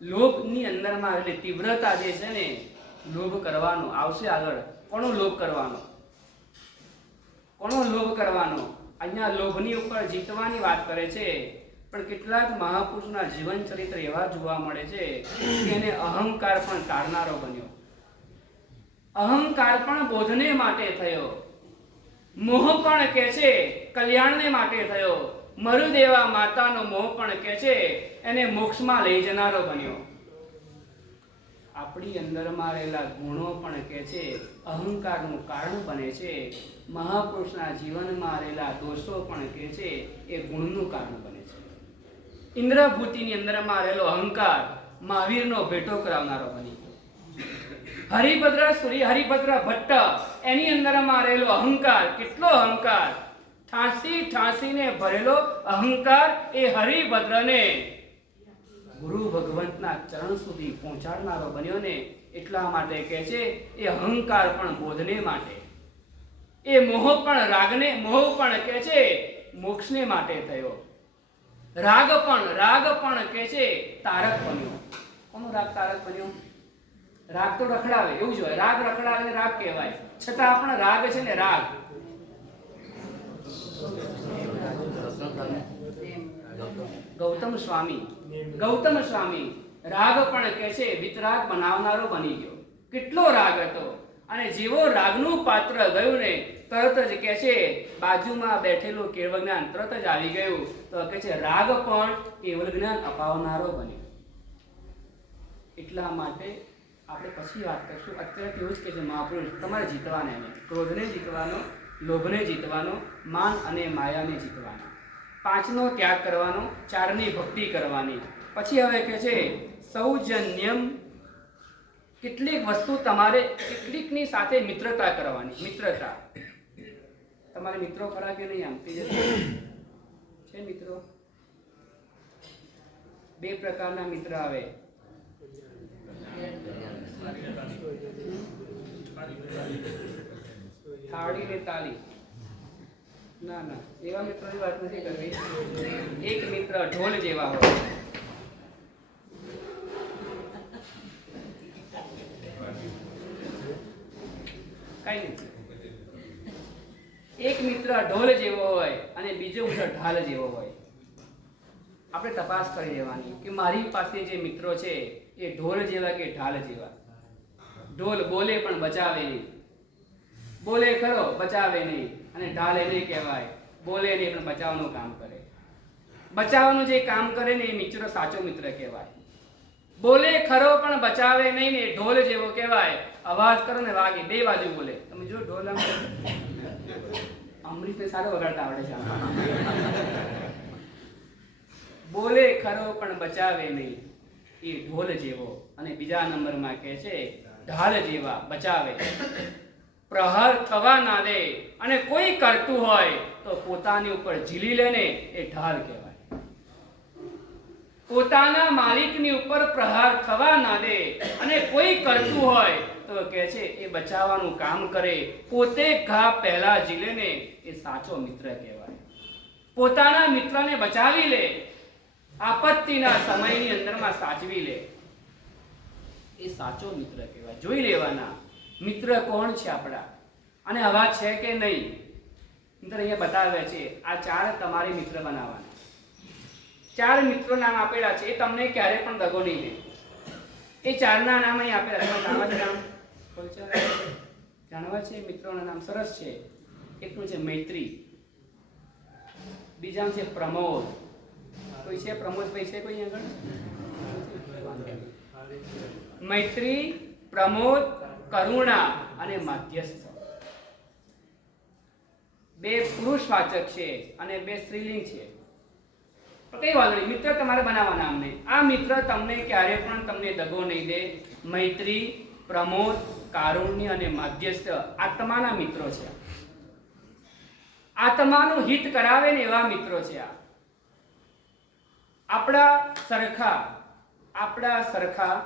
લોભની અંદરમાં રહેલી તીવ્રતા જે છે ને, લોભ કરવાનો આવશે આગળ. કોનો લોભ કરવાનો? કોનો લોભ કરવાનો? અહીંયા લોભની ઉપર જીતવાની વાત કરે છે, પણ કેટલાક મહાપુરુષના જીવન ચરિત્ર એવા જોવા મળે છે કે એને અહંકાર પણ તારનારો બન્યો. અહંકાર પણ બોધને માટે થયો, મોહ પણ કે છે કલ્યાણને માટે થયો, મરુદેવા માતાનો મોહ પણ કે છે એને મોક્ષમાં લઈ જનારો બન્યો. આપણી અંદરમાં રહેલા ગુણો પણ કે છે અહંકારનું કારણ બને છે. મહાપુરુષના જીવનમાં રહેલા દોષો પણ કે છે એ ગુણનું કારણ બને છે. ઇન્દ્રભૂતિની અંદરમાં રહેલો અહંકાર મહાવીરનો ભેટો કરાવનારો બની ગયો. હરિભદ્ર ભટ્ટ એની અંદરમાં રહેલો અહંકાર, કેટલો અહંકાર, ઠાંસીને ભરેલો અહંકાર એ હરિભદ્રને ગુરુ ભગવંતના ચરણ સુધી પહોંચાડનારો બન્યો ને. એટલા માટે કહે છે એ અહંકાર પણ બોધને માટે, એ મોહ પણ કહે છે મોક્ષને માટે થયો. રાગ પણ કહે છે તારક બન્યો. કોનો રાગ તારક બન્યો? રાગ તો રખડાવે, એવું જ હોય. રાગ રખડાવે રાગ કહેવાય, છતાં પણ રાગ છે ને રાગ. ગૌતમ સ્વામી રાગ પણ કે છે વિતરાગ બનાવનારો બની ગયો. કેટલો રાગ હતો, અને જેવો રાગનું પાત્ર ગયું ને તરત જ કે છે બાજુમાં બેઠેલું કેવળ જ્ઞાન તરત જ આવી ગયું. તો કે છે રાગ પણ કેવળ જ્ઞાન અપાવનારો બન્યો. એટલા માટે આપણે પછી વાત કરશું. અત્યારે એવું જ કે છે મહાપુરુષ તમારે જીતવાને, ક્રોધને જીતવાનો, લોભને જીતવાનો, માન અને માયાને જીતવાનો, 5નો ત્યાગ કરવાનો, 4ની ભક્તિ કરવાની. પછી હવે કે છે સૌજન્યમ, કેટલીક વસ્તુ તમારે કેટલીકની સાથે મિત્રતા કરવાની. મિત્રતા, તમારે મિત્રો ખરા કે નહીં? આમ છે મિત્રો. 2 પ્રકારના મિત્ર આવે. થાળી ને તાળી. ના, એવા મિત્રોની વાત નથી કરવી. એક મિત્ર ઢોલ જેવા હોય. કઈ નથી. એક મિત્ર ઢોલ જેવો હોય અને બીજો મિત્ર ઢાલ જેવો હોય. આપણે તપાસ કરી લેવાની કે મારી પાસે જે મિત્રો છે એ ઢોલ જેવા કે ઢાલ જેવા. ઢોલ બોલે પણ બચાવે નહીં, બોલે ખરો બચાવે નહીં. અને ઢાલ એને કહેવાય બોલે નહીં પણ બચાવવાનું કામ કરે. બચાવવાનું જે કામ કરે ને એ મિત્ર સાચો મિત્ર કહેવાય. બોલે ખરો પણ બચાવે નહીં ને ઢોલ જેવો કહેવાય. અવાજ કરો ને વાગે, 2 બાજુ બોલે. તમે જો ઢોલ અમૃતને સારો વગાડતા આવડે છે. બોલે ખરો પણ બચાવે નહીં એ ઢોલ જેવો. અને બીજા નંબરમાં કહે છે ઢાલ જેવા, બચાવે. પ્રહાર થવા ના દે, અને કોઈ કરતું હોય તો પોતાની ઉપર ઝીલી લે ને એ ઢાલ કહેવાય. પોતાના માલિકની ઉપર પ્રહાર થવા ના દે, અને કોઈ કરતું હોય તો કહે છે એ બચાવવાનું કામ કરે. પોતે ઘા પહેલા ઝીલે ને એ સાચો મિત્ર કહેવાય. પોતાના મિત્રને બચાવી લે, આપત્તિના સમયની અંદરમાં સાચવી લે, એ સાચો મિત્ર કહેવાય. જોઈ લેવાના મિત્ર કોણ છે આપણા, અને આવા છે કે નહીં. મિત્ર અહીંયા બતાવે છે આ 4 તમારે મિત્ર બનાવવાના. 4 મિત્રો નામ આપેલા છે, એ તમને ક્યારે પણ દગો નહીં દે. એ 4ના નામ અહીં આપેલા છે. જાણવા છે નામ? જાણવા છે મિત્રોના નામ? સરસ છે. એકનું છે મૈત્રી, બીજાનું છે પ્રમોદ. કોઈ છે પ્રમોદભાઈ? છે કોઈ આગળ? મૈત્રી, પ્રમોદ, કરુણા અને માધ્યસ્થ. 2 પુરુષવાચક છે અને 2 સ્ત્રીલિંગ છે. પણ કઈ વાંધો નહીં, મિત્ર તમારે બનાવવાના અમને. આ મિત્ર તમને ક્યારે પણ તમને દગો નહીં દે. મૈત્રી, પ્રમોદ, કારુણ્ય અને માધ્યસ્થ આત્માના મિત્રો છે. આત્માનું હિત કરાવે ને એવા મિત્રો છે. આપણા સરખા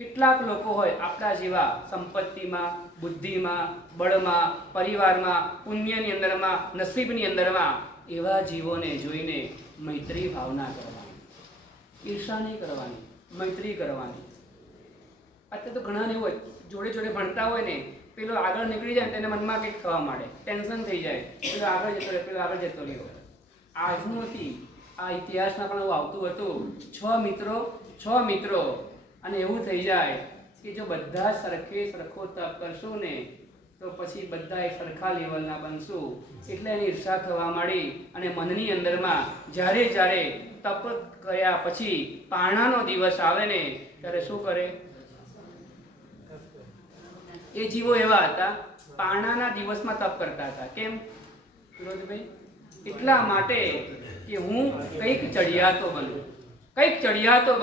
કેટલાક લોકો હોય આપણા જેવા, સંપત્તિમાં, બુદ્ધિમાં, બળમાં, પરિવારમાં, પુણ્યની અંદરમાં, નસીબની અંદરમાં, એવા જીવોને જોઈને મૈત્રી ભાવના કરવાની, ઈર્ષા નહીં કરવાની, મૈત્રી કરવાની. અત્યારે તો ઘણા ને હોય જોડે જોડે ભણતા હોય ને, પેલો આગળ નીકળી જાય તેને મનમાં કંઈક થવા માંડે, ટેન્શન થઈ જાય, પેલો આગળ જતો રહે, પેલો આગળ જતો રહ્યો. આજનું નથી, આ ઇતિહાસમાં પણ એવું આવતું હતું. 6 મિત્રો અને એવું થઈ જાય કે જો બધા સરખો તપ કરશું ને તો પછી બધા સરખા લેવલના બનશું. એટલે એની ઈર્ષા થવા માંડી અને મનની અંદરમાં જ્યારે તપ કર્યા પછી પારણાનો દિવસ આવે ને ત્યારે શું કરે? એ જીવો એવા હતા, પારણાના દિવસમાં તપ કરતા હતા. કેમ વિરોધભાઈ? એટલા માટે કે હું કંઈક ચડિયાતો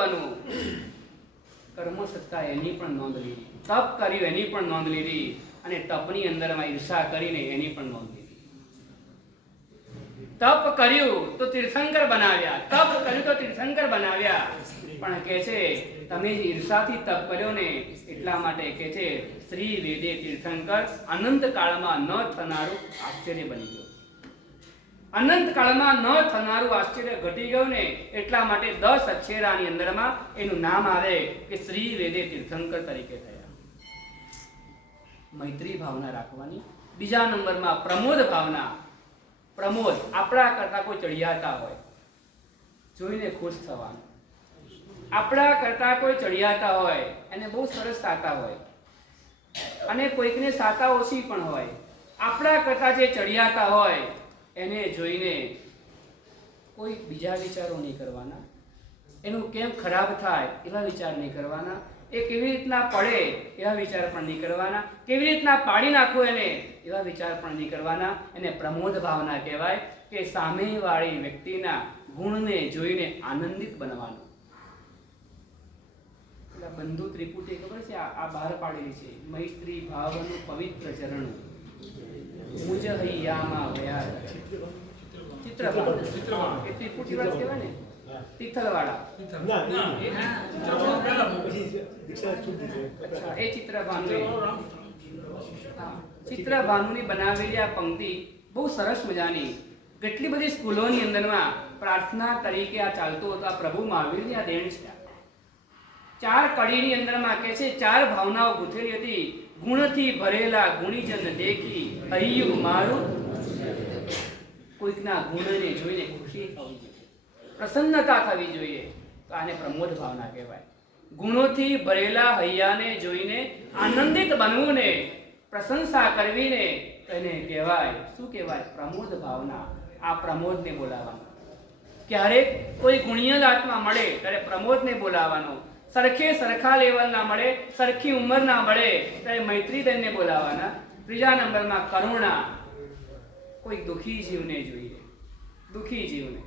બનું. કર્મો સત્તા એની પણ નોંધ લીધી, તપ કર્યું એની પણ નોંધ લીધી, અને તપની અંદરમાં ઈર્ષા કરીને એની પણ નોંધ લીધી. તપ કર્યું તો તીર્થંકર બનાવ્યા, પણ કે છે તમે જે ઈર્ષાથી તપ કર્યો ને એટલા માટે કે છે શ્રી વેદે તીર્થંકર અનંત કાળમાં ન થનારું આશ્ચર્ય બની ગયું. અનંત કાળમાં ન થનારું આશ્ચર્ય ઘટી ગયું ને એટલા માટે 10 અક્ષરાની અંદરમાં એનું નામ આવે કે શ્રી વેદે તીર્થંકર તરીકે થયા. મૈત્રી ભાવના રાખવાની. બીજા નંબરમાં પ્રમોદ ભાવના. પ્રમોદ, આપણા કરતા કોઈ ચડિયાતા હોય જોઈને ખુશ થવાનું. આપણા કરતા કોઈ ચડિયાતા હોય એને બહુ સરસ સાતા હોય, અને કોઈકને સાતા ઓછી પણ હોય. આપણા કરતા જે ચડિયાતા હોય એને જોઈને કોઈ બીજા વિચારો નહીં કરવાના, એનું કેમ ખરાબ થાય એવા વિચાર નહીં કરવાના, એ કેવી રીતના પડે એવા વિચાર પણ નહીં કરવાના, કેવી રીતના પાડી નાખો એને એવા વિચાર પણ નહીં કરવાના. એને પ્રમોદ ભાવના કહેવાય કે સામેવાળી વ્યક્તિના ગુણને જોઈને આનંદિત બનવાનું. બંધુ ત્રિપુટી ખબર છે, આ બહાર પાડેલી છે. મૈત્રી ભાવનું પવિત્ર ચરણું મુજ હૈયામાં વયા ચિત્રભાન. એ ત્રિપુટી વાત કહેવાય ને, તિથલવાળા. એ ચિત્રભાનુની બનાવેલી આ પંક્તિ બહુ સરસ મજાની. કેટલી બધી સ્કૂલોની અંદરમાં પ્રાર્થના તરીકે આ ચાલતું હતું. આ પ્રભુ મહાવીરની આ દેણ છે. 4 કડીની અંદરમાં કે છે 4 ભાવનાઓ ગૂંથેલી હતી. ગુણથી ભરેલા ગુણીજન દેખી હૈયું મારું. કોઈકના ગુણને જોઈને ખુશી થવી જોઈએ, પ્રસન્નતા થવી જોઈએ, તો આને પ્રમોદ ભાવના કહેવાય. ગુણોથી ભરેલા હૈયાને જોઈને આનંદિત બનવું ને પ્રશંસા કરવી ને એને કહેવાય. શું કહેવાય? પ્રમોદ ભાવના. આ પ્રમોદને બોલાવવાનો. ક્યારેક કોઈ ગુણિયલ આત્મા મળે ત્યારે પ્રમોદને બોલાવવાનો. સરખા લેવલના મળે, સરખી ઉંમરના મળે ત્યારે મૈત્રીબેનને બોલાવવાના. ત્રીજા નંબરમાં કરુણા. કોઈ દુઃખી જીવને જોઈએ, દુઃખી જીવને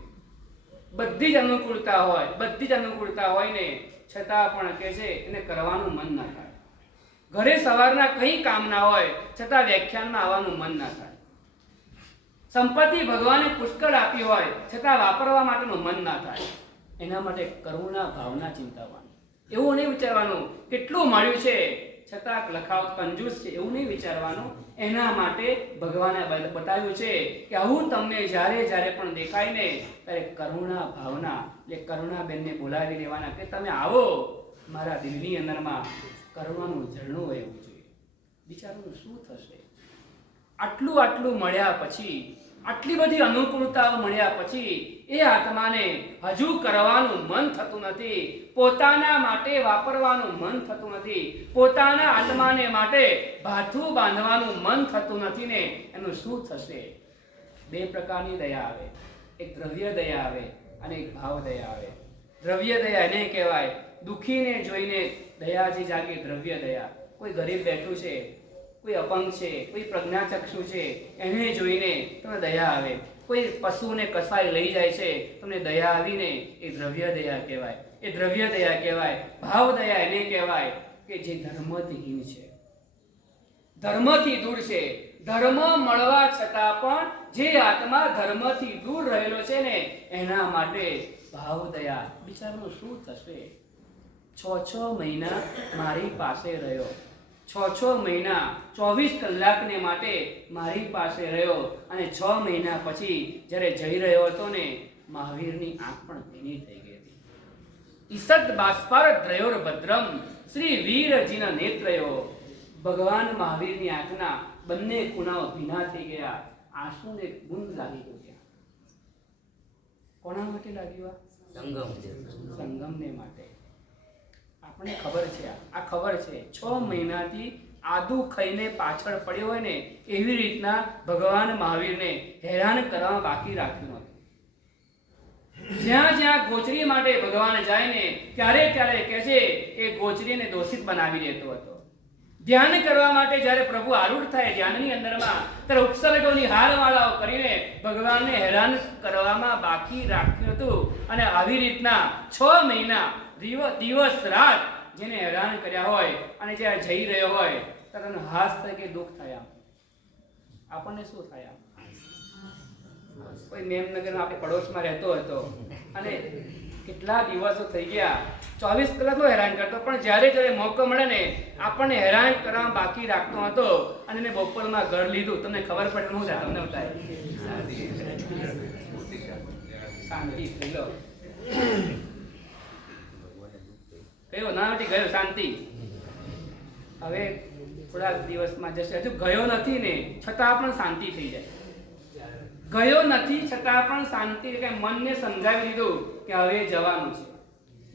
બધી જ અનુકૂળતા હોય ને છતાં પણ કે છે એને કરવાનું મન ના થાય. ઘરે સવારના કંઈ કામ ના હોય છતાં વ્યાખ્યાનમાં આવવાનું મન ના થાય. સંપત્તિ ભગવાને પુષ્કળ આપી હોય છતાં વાપરવા માટેનું મન ના થાય. એના માટે કરુણા ભાવના ચિંતાવાની. એવું નહીં વિચારવાનું કેટલું મળ્યું છે છતાં લખાવ કંજૂસ છે, એવું નહીં વિચારવાનું. એના માટે ભગવાને બતાવ્યું છે કે આવું તમને જ્યારે પણ દેખાય ને ત્યારે કરુણા ભાવના, એટલે કરુણાબેનને બોલાવી લેવાના કે તમે આવો, મારા દિલની અંદરમાં કરુણાનું ઝરણું વહેવું જોઈએ. બિચારાનું શું થશે? આટલું મળ્યા પછી, આટલી બધી અનુકૂળતાઓ મળ્યા પછી એ આત્માને હજુ કરવાનું મન થતું નથી, પોતાના માટે વાપરવાનું મન થતું નથી, પોતાના આત્માને માટે ભાથું બાંધવાનું મન થતું નથી ને એનું શું થશે? બે પ્રકારની દયા આવે, એક દ્રવ્ય દયા આવે અને એક ભાવ દયા આવે. દ્રવ્ય દયા એને કહેવાય, દુઃખીને જોઈને દયા જે જાગે, દ્રવ્ય દયા. કોઈ ગરીબ બેઠું છે, કોઈ અપંગ છે, કોઈ પ્રજ્ઞાચક્ષુ છે, એને જોઈને તમને દયા આવે. કોઈ પશુને કસાય લઈ જાય છે, તમને દયા આવીને, એ દ્રવ્ય દયા કહેવાય. એ દ્રવ્ય દયા કહેવાય. ભાવ દયા એને કહેવાય કે જે ધર્મથી છે, ધર્મથી દૂર છે. ધર્મ મળવા છતાં પણ જે આત્મા ધર્મથી દૂર રહેલો છે ને એના માટે ભાવ દયા. બિચારાનું શું થશે? 6 મહિના મારી પાસે રહ્યો, 6 મહિના 24 કલાકને માટે મારી પાસે રહ્યો, અને 6 મહિના પછી જ્યારે જઈ રહ્યો હતો ને, મહાવીરની આંખ પણ ભીની થઈ ગઈ હતી. ઈસદ બાષ્પાર દ્રયોર ભદ્રમ શ્રી વીરજીના નેત્રયો. ભગવાન મહાવીરની આંખના બંને ખૂણાઓ ભીના થઈ ગયા. આંસુને બુંદ લાગી ગયું. ત્યાં કોના માટે લાગ્યું? સંગમને માટે. આપણને ખબર છે, આ ખબર છે. 6 મહિનાથી આદુ ખાઈને પાછળ પડ્યો હોય ને, એવી રીતના ભગવાન મહાવીરને હેરાન કરવામાં બાકી રાખ્યું હતું. જ્યાં જ્યાં ગોચરી માટે ભગવાન જાય ને, ત્યારે કહે છે કે ગોચરીને દોષિત બનાવી દેતો હતો. ધ્યાન કરવા માટે જ્યારે પ્રભુ આરૂઢ થાય ધ્યાનની અંદરમાં, ત્યારે ઉપસર્ગોની હારમાળાઓ કરીને ભગવાનને હેરાન કરવામાં બાકી રાખ્યું હતું. અને આવી રીતના 6 મહિના દિવસ રાત જેને હેરાન કર્યા હોય, અને જ્યારે જઈ રહ્યો હોય ત્યારે તમને હાસ થાય કે દુઃખ થાય? આપણને શું થાય? કોઈ મેમનગરમાં આપણે પડોશમાં રહેતો હતો, અને કેટલા દિવસો થઈ ગયા, 24 કલાકનો હેરાન કરતો, પણ જ્યારે મોકો મળે ને આપણને હેરાન કરવામાં બાકી રાખતો હતો, અને એને બપોરમાં ઘર લીધું. તમને ખબર પડે શું થાય? તમને થાય શાંતિ થઈ લો. કયો નાથી ગયો શાંતિ. હવે થોડાક દિવસમાં જશે. હજુ ગયો નથી ને છતાં પણ શાંતિ થઈ જાય. ગયો નથી છતાં પણ શાંતિ, કે મનને સમજાવી દીધું કે હવે જવાનું છે.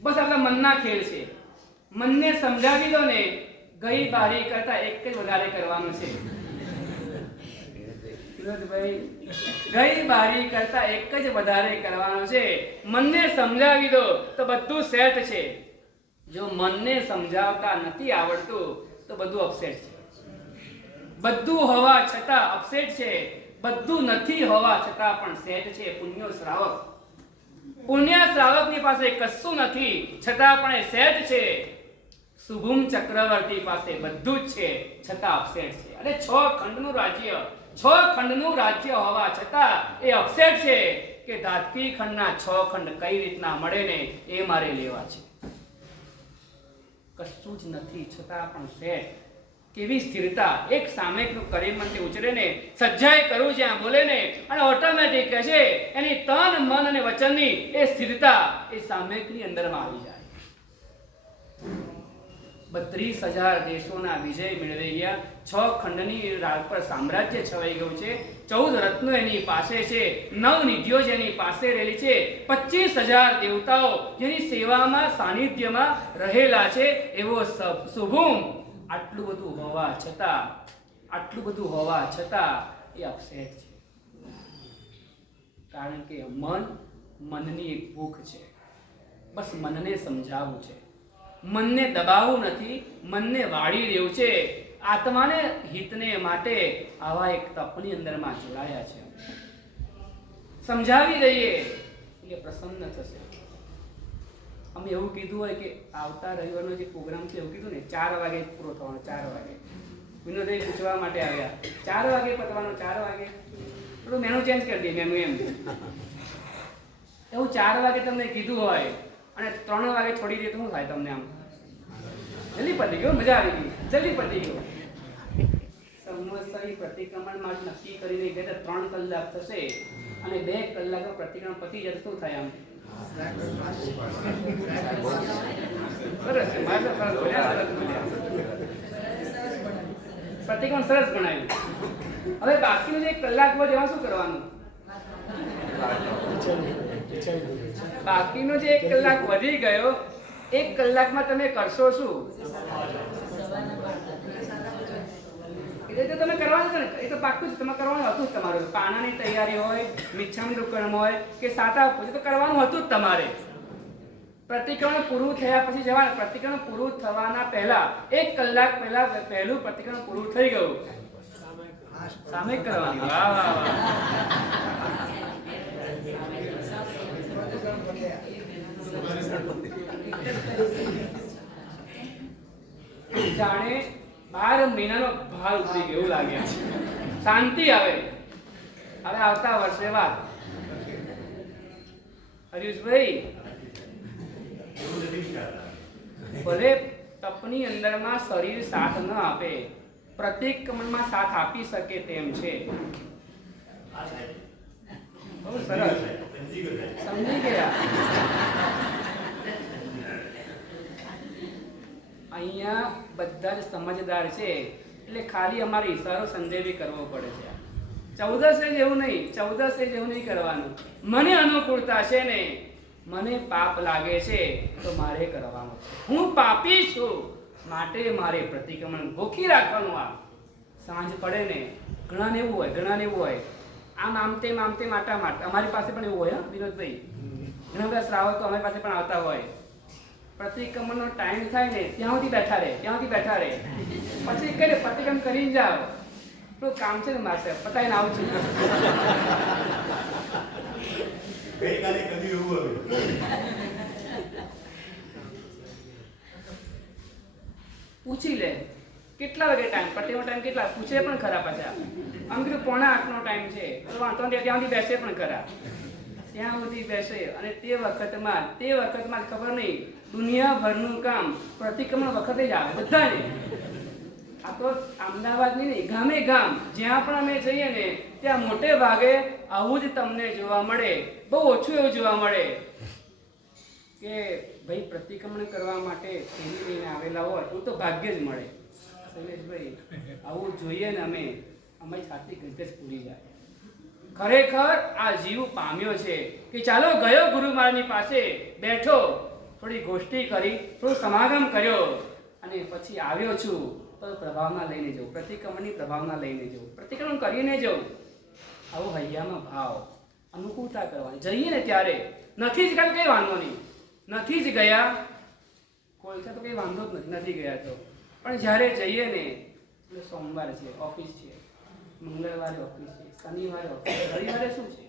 બસ આપણા મનના ખેલ છે. મનને સમજાવી દો ને, ગઈ બારી કરતા એક જ વધારે કરવાનું છે. વિનોદભાઈ, ગઈ બારી કરતા એક જ વધારે કરવાનું છે. મનને સમજાવી દો તો બધું સેટ છે. જો મનને સમજાવતા નથી આવડતું તો બધું અપસેટ છે. બધું હોવા છતાં અપસેટ છે, બધું નથી હોવા છતાં પણ સેટ છે. પુણ્ય શ્રાવકની પાસે કશું નથી છતાં પણ એ સેટ છે. શુભમ ચક્રવર્તી પાસે બધું જ છે છતાં અપસેટ છે. અને 6 ખંડનું રાજ્ય હોવા છતાં એ અપસેટ છે કે ધાતકી ખંડના 6 ખંડ કઈ રીતના મળે ને એ મારે લેવા છે. કશું જ નથી છતાં પણ સેટ. કેવી સ્થિરતા! એક સામેકનું કરીમંતે ઉચરે ને, સજ્જાય કરું જ્યાં બોલે ને, અને ઓટોમેટિક કહે છે એની તન મન અને વચનની એ સ્થિરતા એ સામેકની અંદરમાં આવી જાય. 32,000 દેશોના વિજય મેળવી ગયા. 6 ખંડની રાજ પર સામ્રાજ્ય છવાઈ ગયું છે. 14 રત્નો એની પાસે છે. 9 નિધિઓ જેની પાસે રહેલી છે. 25,000 દેવતાઓ જેની સેવામાં સાનિધ્યમાં રહેલા છે. એવો શુભમ આટલું બધું હોવા છતાં એ અપસેટ છે. કારણ કે મનની એક ભૂખ છે. બસ મનને સમજાવવું છે, મનને દબાવવું નથી, મનને વાળી રહ્યું છે. આત્માને હિતને માટે આવા એક તપની અંદરમાં જોડાયા છે. સમજાવી દઈએ એટલે પ્રસન્ન થશે. અમે એવું કીધું હોય કે આવતા રવિવારનો જે પ્રોગ્રામ છે એવું કીધું ને 4 વાગે પૂરો થવાનો. 4 વાગે વિનોદભાઈ પૂછવા માટે આવ્યા, 4 વાગે પતવાનો. 4 વાગે થોડું મેનુ ચેન્જ કરી દઈએ. મેનુ એમ એવું 4 વાગે તમને કીધું હોય અને 3 વાગે છોડી દે તો શું થાય તમને? આમ જલ્દી પતી ગયો, મજા આવી ગઈ, જલ્દી પતી ગયો. સંવત્સરી પ્રતિક્રમણ માટે નક્કી કરીને ગયા 3 કલાક થશે અને 2 કલાકમાં પ્રતિક્રમણ પતી જશે. શું થાય? આમ સરસ છે. પ્રતિક્રમણ સરસ ગણાયું. હવે બાકીનું જે 1 કલાક વધે એમાં શું કરવાનું? બાકીનો જે 1 કલાક વધી ગયો, 1 કલાકમાં તમે કરશો શું? એ તો તમે કરવાનું છે ને, એ તો પાક્કું જ તમે કરવાનું હતું જ તમારું. પાનાની તૈયારી હોય, મિચ્છામી દુક્કડમ હોય કે સાતા પૂછે તો કરવાનું હતું જ તમારે. પ્રતિક્રમણ પૂરું થયા પછી જવાનું. પ્રતિક્રમણ પૂરું થવાના પહેલા 1 કલાક પહેલા પહેલું પ્રતિક્રમણ પૂરું થઈ ગયું, સામે કરવાનું. વાહ વાહ વાહ. જાણે 12 મહિનાનો ભાર ઉતરી ગયો એવું લાગે. શાંતિ આવે. હવે આવતા વર્ષે વાત. હરીશભાઈ, ભલે તપની અંદરમાં શરીર સાથ ન આપે, પ્રતિક્રમણમાં સાથ આપી શકે તેમ છે. બહુ સરસ, સમજી ગયા. અહીંયા બધા જ સમજદાર છે એટલે ખાલી અમારે ઈશારો સંદેવી કરવો પડે છે. 14 જેવું નહીં, 14 જેવું નહીં કરવાનું. મને અનુકૂળતા છે ને, મને પાપ લાગે છે તો મારે કરવાનું. હું પાપી છું માટે મારે પ્રતિક્રમણ ગોખી રાખવાનું. આ સાંજ પડે ને, ઘણાને એવું હોય આમ તેમ આટા માટ. અમારી પાસે પણ એવું હોય. વિનોદભાઈ, ઘણા બધા શ્રાવકો અમારી પાસે પણ આવતા હોય. પ્રતિક્રમણનો ટાઈમ થાય ને ત્યાં સુધી બેઠા રહે. પછી કહે પ્રતિક્રમણ કરીને જાઓ. થોડું કામ છે ને મારે, પતાવીને આવું છું. પૂછી લે કેટલા વાગે ટાઈમ, પ્રતિક્રમણ ટાઈમ કેટલા, પૂછે પણ ખરા. પાછા આમ કીધું 7:45નો ટાઈમ છે, વાંધો નહીં, ત્યાં સુધી બેસે પણ ખરા. ત્યાં સુધી બેસે અને તે વખતમાં ખબર નહીં, દુનિયાભરનું કામ પ્રતિક્રમણ વખતે જ આવે બધાને. આ તો અમદાવાદની નહીં, ગામે ગામ જ્યાં પણ અમે જઈએ ને ત્યાં મોટે ભાગે આવું જ તમને જોવા મળે. બહુ ઓછું એવું જોવા મળે કે ભાઈ પ્રતિક્રમણ કરવા માટે થેલી લઈને આવેલા હોય. એવું તો ભાગ્ય જ મળે. શૈલેષભાઈ, આવું જોઈએ ને અમારી છાતી ગજગજ પૂરી જાય. ખરેખર આ જીવ પામ્યો છે કે ચાલો ગયો ગુરુ મહારાજની પાસે, બેઠો, થોડી ગોષ્ઠી કરી, થોડું સમાગમ કર્યો અને પછી આવ્યો છું તો પ્રભાવના લઈને જવું, પ્રતિક્રમણની પ્રભાવના લઈને જવું, પ્રતિક્રમણ કરીને જવું. આવો હૈયામાં ભાવ, અનુકૂળતા કરવાની. જઈએ ને ત્યારે નથી જ ગયા, કંઈ વાંધો નહીં. નથી જ ગયા કોલસા તો કંઈ વાંધો જ નથી ગયા તો. પણ જ્યારે જઈએ ને, એટલે સોમવાર છે, ઓફિસ છે, મંગળવારે ઓફિસ છે, શનિવારે ઓફિસ, રવિવારે શું છે?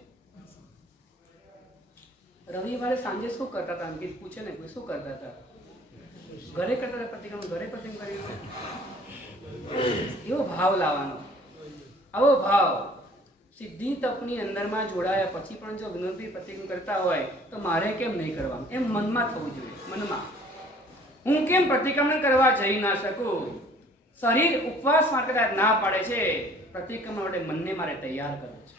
રવિવારે સાંજે શું કરતા હતા? અંકિત પૂછે ને, કોઈ શું કરતા હતા? ઘરે કરતા હતા પ્રતિક્રમણ, ઘરે પ્રતિક્રમણ કરી. એવો ભાવ લાવવાનો. આવો ભાવ સિદ્ધિ તપની અંદરમાં જોડાયા પછી પણ જો વિનોદભાઈ પ્રતિક્રમણ કરતા હોય તો મારે કેમ નહીં કરવાનું? એમ મનમાં થવું જોઈએ. મનમાં હું કેમ પ્રતિક્રમણ કરવા જઈ ના શકું? શરીર ઉપવાસ માટે ના પાડે છે, પ્રતિક્રમણ માટે મનને મારે તૈયાર કરે છે.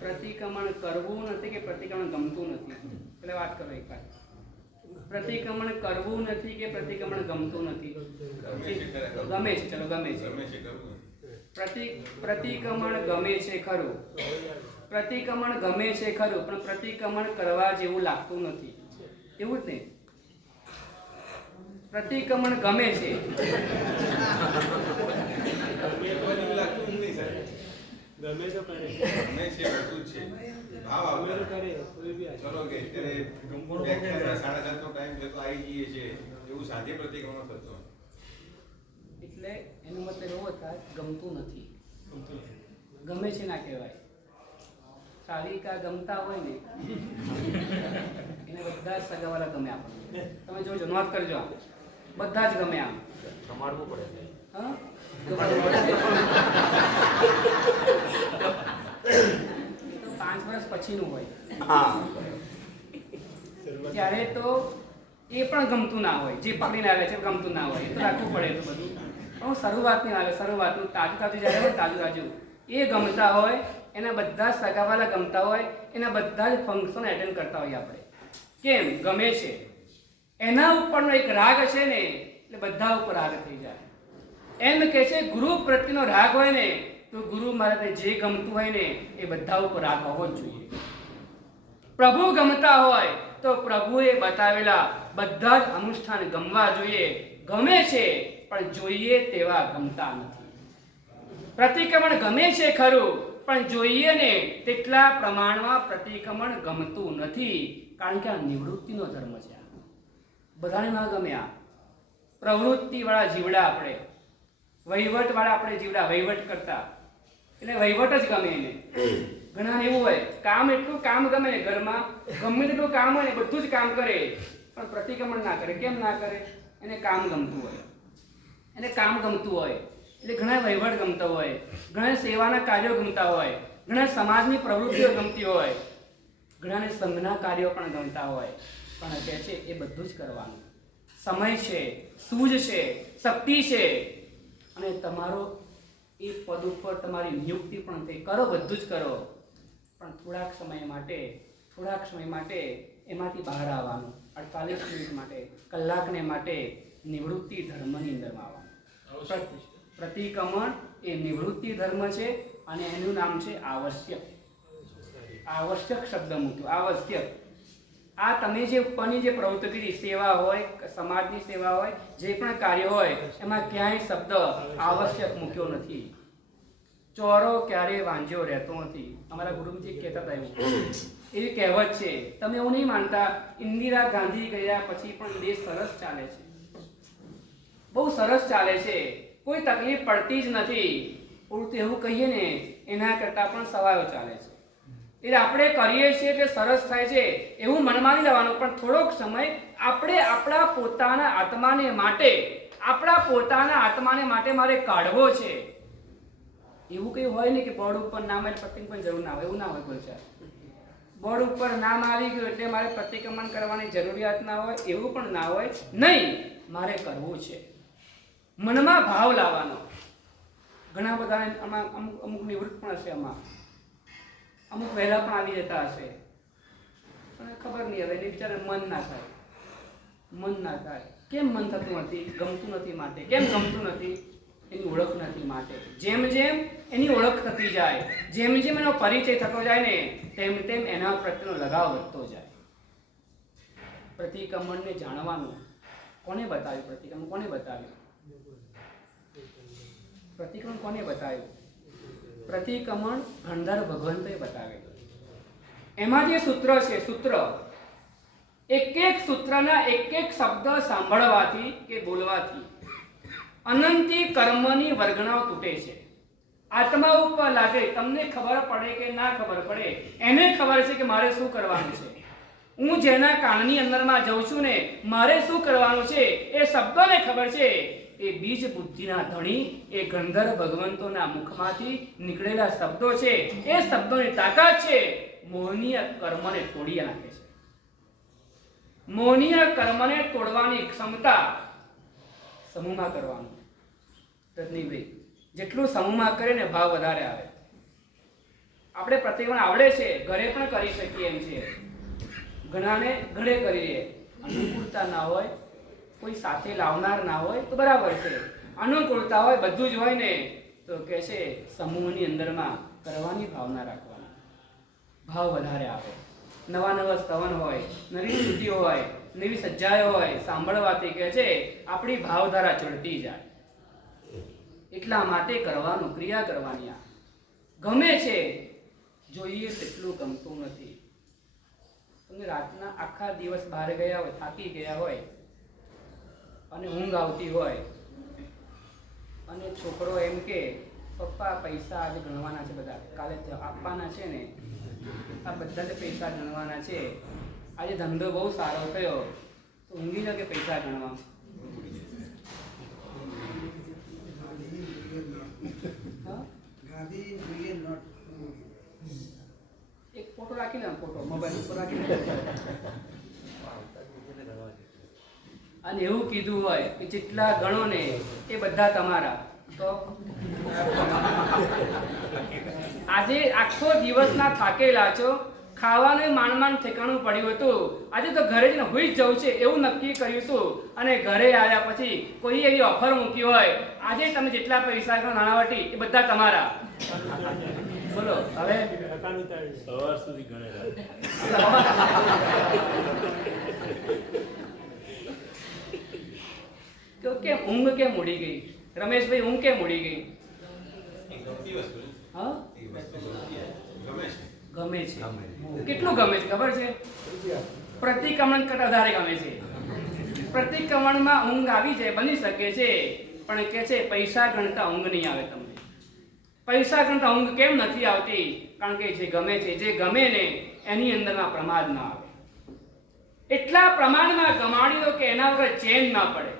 પ્રતિક્રમણ કરવું નથી કે પ્રતિક્રમણ ગમતું નથી? એટલે વાત કરો એક વાર. પ્રતિક્રમણ કરવું નથી કે પ્રતિક્રમણ ગમતું નથી? ગમે છે. ચલો ગમે છે. પ્રતિક્રમણ ગમે છે ખરું, પ્રતિક્રમણ ગમે છે ખરું, પણ પ્રતિક્રમણ કરવા જેવું લાગતું નથી. એવું જ ને? પ્રતિક્રમણ ગમે છે, ગમે તો કરે, ગમે છે બધું જ છે. ભાવ આવે તો કરે. ચલો કે ત્યારે વ્યાખ્યાનમાં 7:30 નો ટાઈમ છે તો આવી જઈએ છે, એવું સાંજે પ્રતિક્રમણ થતો. એટલે એનો મતલબ એવો થાય ગમતું નથી. ગમે છે ના કહેવાય. શાલિકા ગમતા હોય ને એને બધા સગાવાળા ગમે આપણને. તમે જોજો, નોંધ કરજો, બધા જ ગમે. આમ રમાડવું પડે. હા, તો 5 વર્ષ પછીનું હોય ત્યારે તો એ પણ ગમતું ના હોય. જે પકડીને આવે છે ગમતું ના હોય, એ તો રાખવું પડે. તો બધું હું શરૂઆતની આવે, શરૂઆતનું તાજું તાજું જ્યારે હોય તાજું તાજું એ ગમતા હોય, એના બધા સગાવાલા ગમતા હોય, એના બધા જ ફંક્શન એટેન્ડ કરતા હોઈએ આપણે. કેમ? ગમે છે. એના ઉપરનો એક રાગ છે ને એટલે બધા ઉપર રાગ થઈ જાય. એમ કે છે ગુરુ પ્રત્યેનો રાગ હોય ને તો ગુરુ મહારાજને જે ગમતું હોય ને એ બધા ઉપર રાગ હોવો જ જોઈએ. પ્રભુ ગમતા હોય તો પ્રભુએ બતાવેલા બધા જ અનુષ્ઠાન ગમવા જોઈએ. ગમે છે પણ જોઈએ તેવા ગમતા નથી. પ્રતિક્રમણ ગમે છે ખરું, પણ જોઈએ ને તેટલા પ્રમાણમાં પ્રતિક્રમણ ગમતું નથી. કારણ કે આ નિવૃત્તિનો ધર્મ છે. બધાને ના ગમે. આ પ્રવૃત્તિવાળા જીવડા આપણે, વહીવટવાળા આપણે જીવડા, વહીવટ કરતા એટલે વહીવટ જ ગમે એને. ઘણા એવું હોય કામ, એટલું કામ ગમે ને ઘરમાં, ગમે તેટલું કામ હોય ને બધું જ કામ કરે પણ પ્રતિક્રમણ ના કરે. કેમ ના કરે? એને કામ ગમતું હોય, એને કામ ગમતું હોય. એટલે ઘણા વહીવટ ગમતા હોય, ઘણા સેવાના કાર્યો ગમતા હોય, ઘણા સમાજની પ્રવૃત્તિઓ ગમતી હોય, ઘણાને સંઘના કાર્યો પણ ગમતા હોય. પણ કહે છે એ બધું જ કરવાનું. સમય છે, સૂઝ છે, શક્તિ છે અને તમારો એ પદ ઉપર તમારી નિયુક્તિ પણ થઈ. કરો, બધું જ કરો, પણ થોડાક સમય માટે એમાંથી બહાર આવવાનું. 48 મિનિટ માટે, કલાકને માટે નિવૃત્તિ ધર્મની અંદરમાં આવવાનું. પ્રતિક્રમણ એ નિવૃત્તિ ધર્મ છે અને એનું નામ છે આવશ્યક. આવશ્યક શબ્દ મૂક્યો, આવશ્યક. આ તમે જે ઉપરની જે પ્રવૃત્તિ કરી, સેવા હોય, સમાજની સેવા હોય, જે પણ કાર્ય હોય, એમાં ક્યાંય શબ્દ આવશ્યક મૂક્યો નથી. ચોરો ક્યારેય વાંજ્યો રહેતો નથી. અમારા ગુરુજી કહેતા હતા એવું, એવી કહેવત છે. તમે એવું નહીં માનતા, ઇન્દિરા ગાંધી ગયા પછી પણ દેશ સરસ ચાલે છે, બહુ સરસ ચાલે છે, કોઈ તકલીફ પડતી જ નથી. ઉલટું એવું કહીએ ને એના કરતાં પણ સવાયો ચાલે છે. એટલે આપણે કરીએ છીએ એટલે સરસ થાય છે એવું મનમાં નહીં લેવાનું, પણ થોડોક સમય આપણે આપણા પોતાના આત્માને માટે મારે કાઢવો છે. એવું કંઈ હોય નહીં કે બોર્ડ ઉપર નામ એટલે પ્રતિક્રમણ પણ જરૂર ના હોય. એવું ના હોય. કોઈ છે બોર્ડ ઉપર નામ આવી ગયું એટલે મારે પ્રતિક્રમણ કરવાની જરૂરિયાત ના હોય, એવું પણ ના હોય. નહીં, મારે કરવું છે. મનમાં ભાવ લાવવાનો. ઘણા બધા અમુક નિવૃત્ત પણ હશે, અમુક વહેલા પણ આવી જતા હશે, અને ખબર નહીં હવે એને બિચારા મન ના થાય. કેમ મન થતું નથી? ગમતું નથી માટે. કેમ ગમતું નથી? એની ઓળખ નથી માટે. જેમ જેમ એની ઓળખ થતી જાય, જેમ જેમ એનો પરિચય થતો જાય ને તેમ તેમ એના પ્રત્યેનો લગાવ વધતો જાય. પ્રતિક્રમણને જાણવાનું કોને બતાવ્યું? પ્રતિક્રમણ કોને બતાવ્યું? પ્રતિક્રમણ કોને બતાવ્યું? પ્રતિક્રમણ ગણધર ભગવંતે બતાવેલું. એમાં જે સૂત્ર છે, સૂત્ર એક એક સૂત્રના એક એક શબ્દ સાંભળવાથી કે બોલવાથી અનંતી કર્મની વર્ગણાઓ તૂટે છે. આત્મા ઉપર લાગે. તમને ખબર પડે કે ના ખબર પડે, એને ખબર છે કે મારે શું કરવાનું છે. હું જેના કાનની અંદરમાં જઉં છું ને મારે શું કરવાનું છે એ શબ્દોને ખબર છે. એ બીજ બુદ્ધિના ધણી એ ગંધર્વ ભગવંતોના મુખમાંથી નીકળેલા શબ્દો છે. એ શબ્દોની તાકાત છે મોહનીય કર્મને તોડી નાખે છે. મોહનીય કર્મને તોડવાની ક્ષમતા સમૂહમાં કરવાનું. રજનીભાઈ, જેટલું સમૂહમાં કરે ને ભાવ વધારે આવે. આપણે પ્રતિક્રમણ આવડે છે, ઘરે પણ કરી શકીએ એમ છે. ઘણાને ઘરે કરીએ, અનુકૂળતા ના હોય, કોઈ સાથે લાવનાર ના હોય તો બરાબર છે. અનુકૂળતા હોય, બધું જ હોય ને તો કે છે સમૂહની અંદરમાં કરવાની ભાવના રાખવાની. ભાવ વધારે આવે. નવા સ્તવન હોય, નવી સ્તુતિઓ હોય, નવી સજ્જાઓ હોય, સાંભળવાથી કે છે આપણી ભાવધારા ચડતી જાય. એટલા માટે કરવાનું, ક્રિયા કરવાની. આ ગમે છે, જોઈએ તેટલું ગમતું નથી. તમે રાતના આખા દિવસ બહાર ગયા હોય, થાકી ગયા હોય અને ઊંઘ આવતી હોય અને છોકરો એમ કે પપ્પા પૈસા આજે ગણવાના છે, બધા કાલે આપવાના છે ને, આ બધા જ પૈસા ગણવાના છે, આજે ધંધો બહુ સારો થયો તો ઊંઘી લો કે પૈસા ગણવા. એક ફોટો રાખી લે, ફોટો મોબાઈલ ઉપર રાખી લે. અને એવું કીધું હોય કે જેટલા ગણો ને એ બધા તમારા. તો આજે આખો દિવસના થાકેલા છો, ખાવાનું માંડ ઠેકાણું પડ્યું હતું, આજે તો ઘરે જઈને હોઈ જ જવું છે એવું નક્કી કર્યું હતું, અને ઘરે આવ્યા પછી કોઈ એવી ઓફર મૂકી હોય, આજે તમે જેટલા પૈસા કરો નાણાવટી એ બધા તમારા. બોલો હવે સવાર સુધી ગણે તો કેમ ઊંઘ કેમ ઉડી ગઈ રમેશભાઈ? ઊંઘ કેમ ઉડી ગઈ? એક ગમતી વસ્તુ છે. હા, એ વસ્તુ ગમે છે. ગમે છે. કેટલું ગમે છે ખબર છે? પ્રતિક્રમણ કરતા વધારે ગમે છે. પ્રતિક્રમણમાં ઊંઘ આવી જાય, બની શકે છે, પણ કે છે પૈસા ગણતા ઊંઘ નહીં આવે તમને. પૈસા ગણતા ઊંઘ કેમ નથી આવતી? કારણ કે જે ગમે છે, જે ગમે ને એની અંદરમાં પ્રમાદ ના આવે. એટલા પ્રમાણમાં ગમાડી દો કે એના વગર ચેન ના પડે.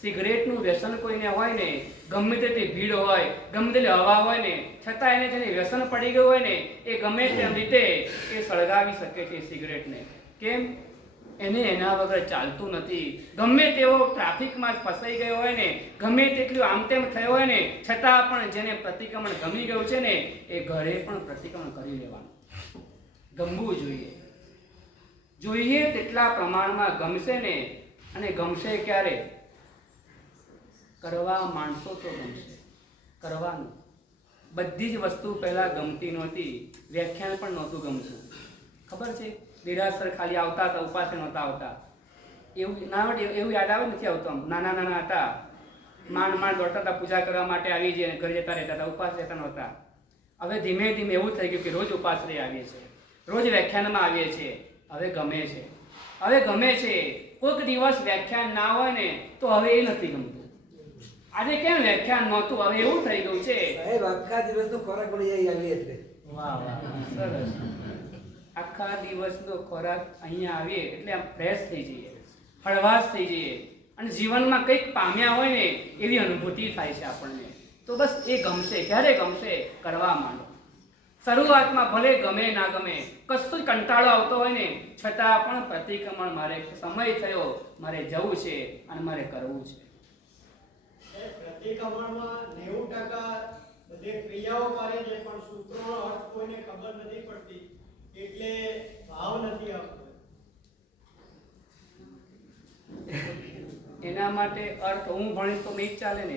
સિગરેટનું વ્યસન કોઈને હોય ને, ગમે તેટલી ભીડ હોય, ગમે તેટલી હવા હોય ને, છતાં એને જેને વ્યસન પડી ગયું હોય ને, એ ગમે તેમ રીતે એ સળગાવી શકે છે સિગરેટને. કેમ? એને એના વગર ચાલતું નથી. ગમે તેવો ટ્રાફિકમાં ફસાઈ ગયો હોય ને, ગમે તેટલું આમ તેમ થયો હોય ને, છતાં પણ જેને પ્રતિક્રમણ ગમી ગયું છે ને, એ ઘરે પણ પ્રતિક્રમણ કરી લેવાનું. ગમવું જોઈએ. જોઈએ તેટલા પ્રમાણમાં ગમશે ને, અને ગમશે ક્યારે? કરવા માંડશો તો ગમશે. કરવાનું. બધી જ વસ્તુ પહેલા ગમતી નહોતી, વ્યાખ્યાન પણ નહોતું ગમતું. ખબર છે? દેરાસર ખાલી આવતા હતા, ઉપાસે નહોતા આવતા. એવું એવું યાદ આવે નથી આવતું. નાના નાના હતા, માંડ દોડતા હતા, પૂજા કરવા માટે આવી જઈએ, ઘરે જતા રહેતા હતા, ઉપાસ રહેતા નહોતા. હવે ધીમે ધીમે એવું થઈ ગયું કે રોજ ઉપાસ રહી આવીએ છીએ, રોજ વ્યાખ્યાનમાં આવીએ છીએ. હવે ગમે છે, હવે ગમે છે. કોઈક દિવસ વ્યાખ્યાન ના હોય ને તો હવે એ નથી ગમતું. આજે કેમ વ્યાખ્યાન નહોતું, હવે એવું થઈ ગયું છે. સાહેબ આખા દિવસનો ખોરાક મળી જાય આવી એટલે. વાહ વાહ, સરસ. આખા દિવસનો ખોરાક અહીંયા આવીએ એટલે આમ ફ્રેશ થઈ જઈએ, હળવાશ થઈ જઈએ, અને જીવનમાં કંઈક પામ્યા હોય ને એવી અનુભૂતિ થાય છે આપણને. તો બસ એ ગમશે. ક્યારે ગમશે? કરવા માંડો. શરૂઆતમાં ભલે ગમે ના ગમે, કશું કંટાળો આવતો હોય ને, છતાં પણ પ્રતિક્રમણ મારે સમય થયો, મારે જવું છે અને મારે કરવું છે. પ્રતિક્રમણમાં 90% બધે ક્રિયાઓ કરે છે, પણ સૂત્રોનો અર્થ કોઈને ખબર નથી પડતી, એટલે ભાવ નથી આવતો. એના માટે અર્થ હું ભણીશ તો નહીં ચાલે ને.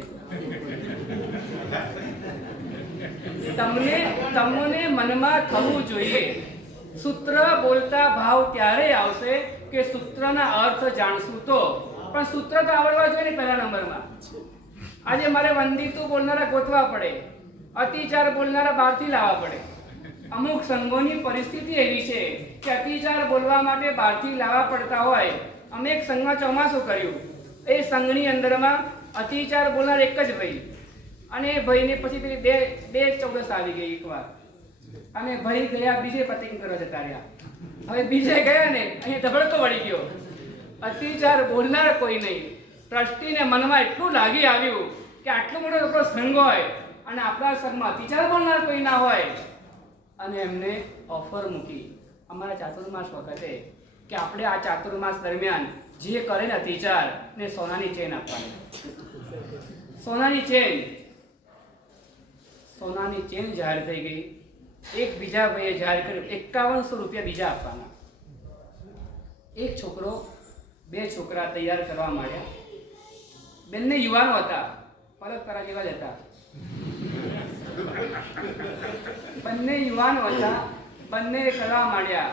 તમને મનમાં થવું જોઈએ. સૂત્ર બોલતા ભાવ ત્યારે આવશે કે સૂત્રના અર્થ જાણશું તો. પણ સૂત્ર તો આવડવા જોઈએ ને પહેલા નંબરમાં. આજે મારે વંદિતું બોલનારા ગોતવા પડે, અતિચાર બોલનારા બહારથી લાવવા પડે. અમુક સંઘોની પરિસ્થિતિ એવી છે કે અતિચાર બોલવા માટે બહારથી લાવવા પડતા હોય. અમે એક સંઘમાં ચોમાસું કર્યું. એ સંઘની અંદરમાં અતિચાર બોલનાર એક જ ભાઈ, અને એ ભાઈને પછી પેલી બે ચૌદસ આવી ગઈ એકવાર, અને ભાઈ ગયા બીજે પતિંગ કરવા જતા રહ્યા. હવે બીજે ગયા ને અહીંયા ધબડકો વળી ગયો. અતિચાર બોલનાર કોઈ નહીં. ટ્રસ્ટીને મનમાં એટલું લાગી આવ્યું કે આટલો મોટો આપણો સંઘ હોય અને આપણા સંઘમાં અતિચાર બોલનાર કોઈ ના હોય, અને એમને ઓફર મૂકી અમારા ચાતુર્માસ વખતે કે આપણે આ ચાતુર્માસ દરમિયાન જે કરે ને અતિચાર ને સોનાની ચેન આપવાની. સોનાની ચેન જાહેર થઈ ગઈ. એક બીજા ભાઈએ જાહેર કર્યું 5100 રૂપિયા બીજા આપવાના. એક છોકરો, બે છોકરા તૈયાર કરવા માંડ્યા. બંને યુવાનો હતા, પરત કરા જેવા જ હતા. બંને યુવાનો હતા, બંને કરવા માંડ્યા.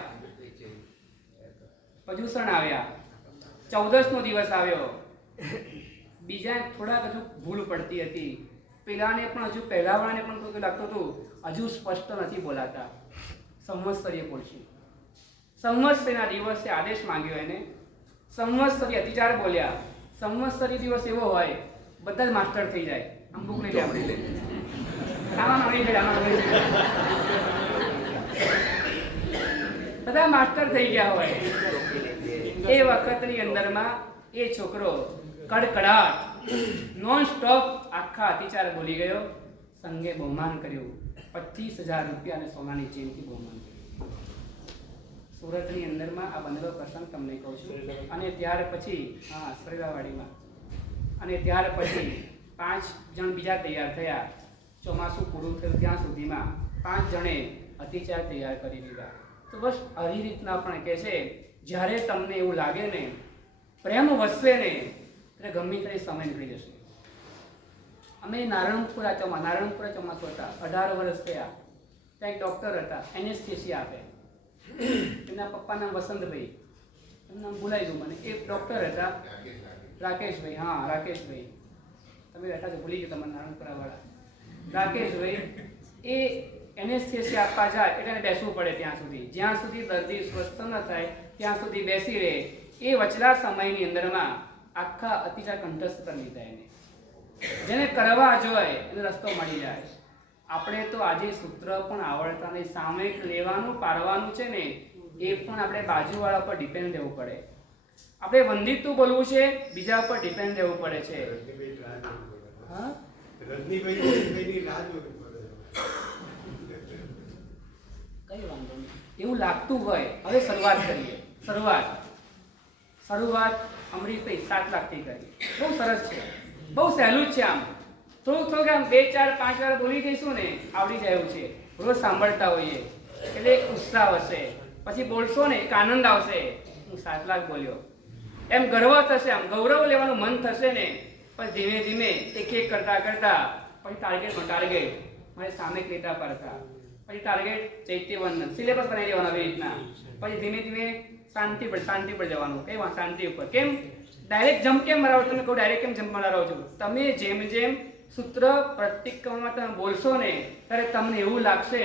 પજુષણ આવ્યા, 14નો દિવસ આવ્યો. બીજા થોડાક હજુ ભૂલ પડતી હતી. પેલાને પણ હજુ પહેલાવાળાને પણ થોડું લાગતું હતું હજુ સ્પષ્ટ નથી બોલાતા, સંવત્સરીય બોલશું. સંવત્સરીના દિવસે આદેશ માંગ્યો એને. સંવત્સરી અતિચાર બોલ્યા. સંવત્સરી દિવસ એવો હોય બધા જ માસ્ટર થઈ જાય. આમ બુક લઈ લે, આમાં નહીં જાય, આમાં નહીં જાય, બધા માસ્ટર થઈ ગયા હોય. એ વખતની અંદરમાં એ છોકરો કડકડાટ નોન સ્ટોપ આખા અતિચાર બોલી ગયો. સંઘે બહુમાન કર્યું, 25,000 રૂપિયા અને સોનાની ચેનથી બહુમાન કર્યું. સુરતની અંદરમાં આ બનેલો પ્રસંગ તમને કહું છું. અને ત્યાર પછી સરેલાવાડીમાં અને ત્યાર પછી 5 જણ બીજા તૈયાર થયા. ચોમાસું પૂરું થયું ત્યાં સુધીમાં 5 જણે અતિચાર તૈયાર કરી દીધા. તો બસ આવી રીતના પણ કહે છે જ્યારે તમને એવું લાગે ને પ્રેમ વધશે ને એટલે ગમે ત્યારે સમય નીકળી જશે. અમે નારણપુરા ચોમાસું હતા, 18 વર્ષ થયા. ત્યાં એક ડૉક્ટર હતા, એનેસ્થેસિયા આપે. એમના પપ્પાનું નામ વસંતભાઈ, એમનું નામ ભૂલાઈ ગયું મને. એ ડૉક્ટર હતા, રાકેશભાઈ. હા, રાકેશભાઈ, તમે બેઠા છો, ભૂલી ગયા તમારા નારણપુરાવાળા. રાકેશભાઈ એ એનેસ્થેસિયા આપવા જાય એટલે એને બેસવું પડે ત્યાં સુધી, જ્યાં સુધી દર્દી સ્વસ્થ ન થાય ત્યાં સુધી બેસી રહે. એ વચલા સમયની અંદરમાં આખા અતિચાર કંઠસ્થ કરી લીધા એને. જેને કરવા જોઈએ એને રસ્તો મળી જાય. આપણે તો આજે સૂત્ર પણ આવડતા નહીં, સામે લેવાનું પાડવાનું છે ને એ પણ આપણે બાજુવાળા પર ડિપેન્ડ રહેવું પડે. આપણે વંદિતું બોલવું છે, બીજા પર ડિપેન્ડ રહેવું પડે છે. હા, રજનીભાઈની રાહ જોવી પડે. કઈ વાંધો નહીં. એવું લાગતું હોય હવે શરૂઆત કરીએ. શરૂઆત અમરીતભાઈ 7 લાખથી કરી. બહુ સરસ છે, બહુ સહેલું જ છે. આમ થોડુંક આમ 2, 4, 5 વાર બોલી જઈશું ને આવડી જાય એવું છે. રોજ સાંભળતા હોઈએ એટલે ઉત્સાહ હશે. પછી બોલશો ને એક આનંદ આવશે, હું 7 લાખ બોલ્યો એમ ગર્વ થશે, આમ ગૌરવ લેવાનું મન થશે ને. પછી ધીમે ધીમે એક કરતા પછી ટાર્ગેટ મારે સામે ક્રેતા પડતા, પછી ટાર્ગેટ ચૈત્યવંદન સિલેબસ બનાવી દેવાનો આવી રીતના. પછી ધીમે ધીમે શાંતિ પર જવાનું. કઈ વાત શાંતિ ઉપર? કેમ ડાયરેક્ટ જમ્પ કેમ મરાવો? તમે કહો ડાયરેક્ટ કેમ જમ્પ મરાવો છો? તમે જેમ સૂત્ર પ્રતિક્રમણમાં તમે બોલશો ને ત્યારે તમને એવું લાગશે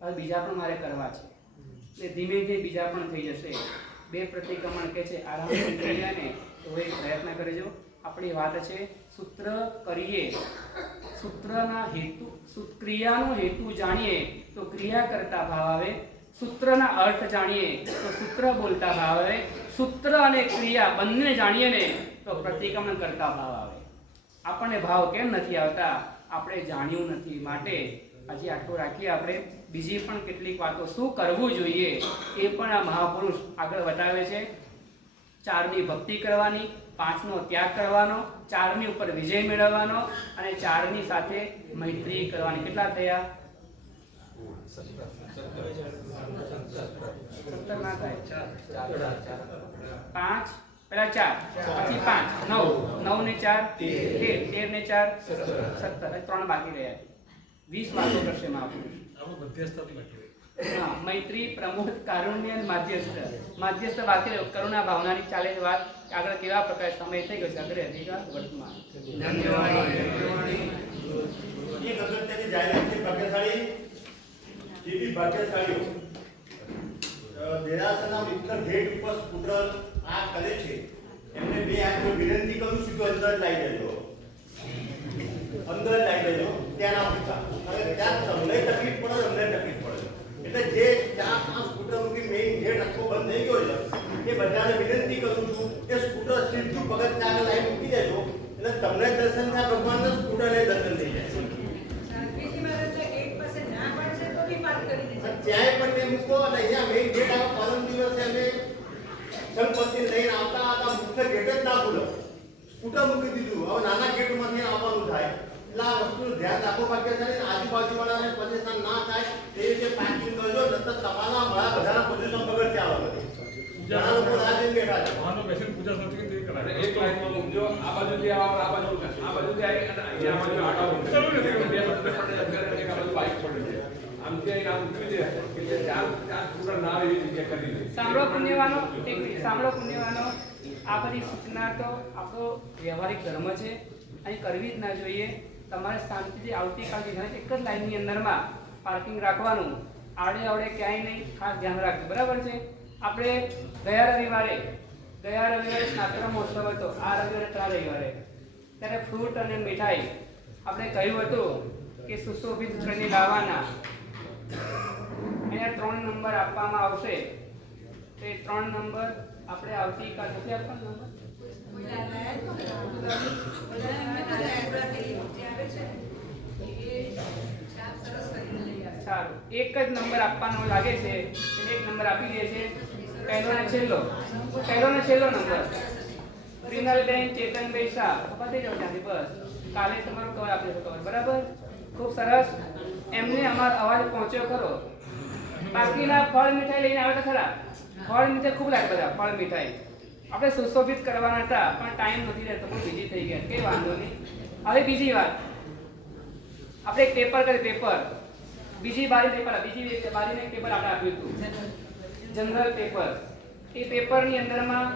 હવે બીજા પણ મારે કરવા છે. એટલે ધીમે ધીમે બીજા પણ થઈ જશે. 2 પ્રતિક્રમણ કે છે આરામથી થઈ જાય ને તો એક પ્રયત્ન કરજો. આપણી વાત છે સૂત્ર કરીએ, સૂત્રના હેતુ ક્રિયાનો હેતુ જાણીએ તો ક્રિયા કરતા ભાવ આવે. સૂત્રના અર્થ જાણીએ તો સૂત્ર બોલતા ભાવ આવે. સૂત્ર અને ક્રિયા બંને જાણીએ ને તો પ્રતિક્રમણ કરતા ભાવ આવે. આપણને ભાવ કેમ નથી આવતા? આપણે જાણ્યું નથી. માટે હજી આટલું રાખીએ. આપણે બીજી પણ કેટલીક વાતો શું કરવું જોઈએ એ પણ આ મહાપુરુષ આગળ બતાવે છે. 4ની ભક્તિ કરવાની, 5નો ત્યાગ કરવાનો, 4ની ઉપર વિજય મેળવવાનો અને 4ની સાથે મૈત્રી કરવાની. કેટલા થયા? 17 ના થાય. 5 પહેલા 4 પછી 5 9 9 ને 4 13 13 ને 4 17 3 બાકી રહ્યા. 20 વાતો કરશે મહાપુરુષ. હા, મૈત્રી, પ્રમોદ, કારુણ્ય અને માધ્યસ્થ બાકી રહ્યો. કરુણા ભાવનાની ચાલે છે વાત. આગળ કેવા પ્રકાર સમય થઈ ગયો છે આગળ અધિકાર વર્તમાન. ધન્યવાદ. એક અગત્યની જાહેરાત છે. ભાગ્યશાળી જેવી ભાગ્યશાળીઓ દેરાસરના મિત્ર ગેટ ઉપર સ્કૂટર આ કરે છે એમને 2 હાથ વિનંતી કરું, સીધું અંદર લાવી દેજો. ત્યાંના પૂછા હવે ત્યાં તમને તકલીફ પડે, અમને તકલીફ પડે. એટલે જે 4-5 સ્કૂટર મૂકી મેઇન ગેટ આખો બંધ થઈ ગયો છે એ બધાને વિનંતી કરું છું કે સ્કૂટર સીધું પગથિયાને લાવી મૂકી દેજો. એટલે તમને દર્શન થાય, ભગવાનના સ્કૂટરને દર્શન થઈ જાય. ત્યાંય પણ તે મૂકો અને અહીંયા મેઇન ગેટ આવો. પરમ દિવસે અમે સંપત્તિ લઈને આવતા હતા, મુખ્ય ગેટ જ ના ખુલ્લો, સ્કૂટર મૂકી દીધું. હવે નાના ગેટમાંથી આવવાનું થાય. એટલે આ વસ્તુનું ધ્યાન રાખો ભાગ્યશાળી. આજુબાજુવાળાને પરેશાન ના થાય તે રીતે પાર્કિંગ કરજો. નતર તમારા મારા બધાના પોઝિશન પગડ ત્યાં આવે. ઘણા લોકો રાહ જોઈને બેઠા છે. એક લાઈનમાં મૂકજો. આ બાજુથી આવો, આ બાજુથી આવી અને અહીંયા બાજુ આટા મૂકજો. બે બાજુ બાઈક પડે છે. આમથી અહીં આમ મૂક્યું છે કે 4 સ્કૂટર ના આવે એવી જગ્યા કરી દે. સાંભળો પુણ્યવાનો, આ બધી સૂચના તો આપણો વ્યવહારિક ધર્મ છે, અહીં કરવી જ ના જોઈએ. તમારે શાંતિથી આવતીકાલથી એક જ લાઈનની અંદરમાં પાર્કિંગ રાખવાનું. આડે ક્યાંય નહીં, ખાસ ધ્યાન રાખજો. બરાબર છે? આપણે ગયા રવિવારે સ્નાતક મહોત્સવ હતો. આ રવિવારે 3 રવિવારે ત્યારે ફ્રૂટ અને મીઠાઈ આપણે કહ્યું હતું કે સુશોભિત કરીને લાવવાના. અહીંયા 3 નંબર આપવામાં આવશે. તે 3 નંબર આપણે આવતીકાલ નથી આપવાનો નંબર. સારું, એક જ નંબર આપવાનો લાગે છે. એક નંબર આપી દે છે. પહેલો ને છેલ્લો નંબર. ક્રિનલબેન ચેતનભાઈ શાહ પતી જાઓ ત્યાંથી બસ કાલે તમારો કવર આપી દેશો કવર બરાબર ખૂબ સરસ એમને અમારો અવાજ પહોંચ્યો ખરો બાકીના ફળ મીઠાઈ લઈને આવે તો ખરા ફળ મીઠાઈ ખૂબ લાગે બધા ફળ મીઠાઈ આપણે સુશોભિત કરવાના હતા પણ ટાઈમ નથી રહેતો બહુ બિઝી થઈ ગયા કઈ વાંધો નહીં હવે બીજી વાત આપણે એક પેપર કરી પેપર બીજી બારીને પેપર આપણે આપ્યું હતું જનરલ પેપર એ પેપરની અંદરમાં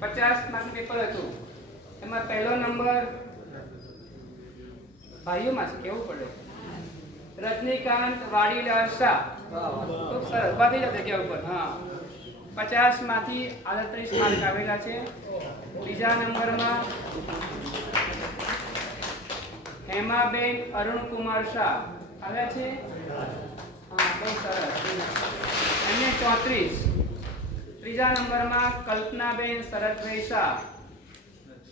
50 માર્કનું પેપર હતું એમાં પહેલો નંબર ભાઈઓમાં છે કેવું પડે રજનીકાંત વાડીલાલ શાહ ખૂબ સરસ બાકી જ જગ્યા ઉપર હા 50 માંથી 38 માર્ક આવેલા છે બીજા નંબરમાં હેમાબેન અરુણકુમાર શાહ આવ્યા છે હા બહુ સરસ એમને 34 ત્રીજા નંબરમાં કલ્પનાબેન શરદભાઈ શાહ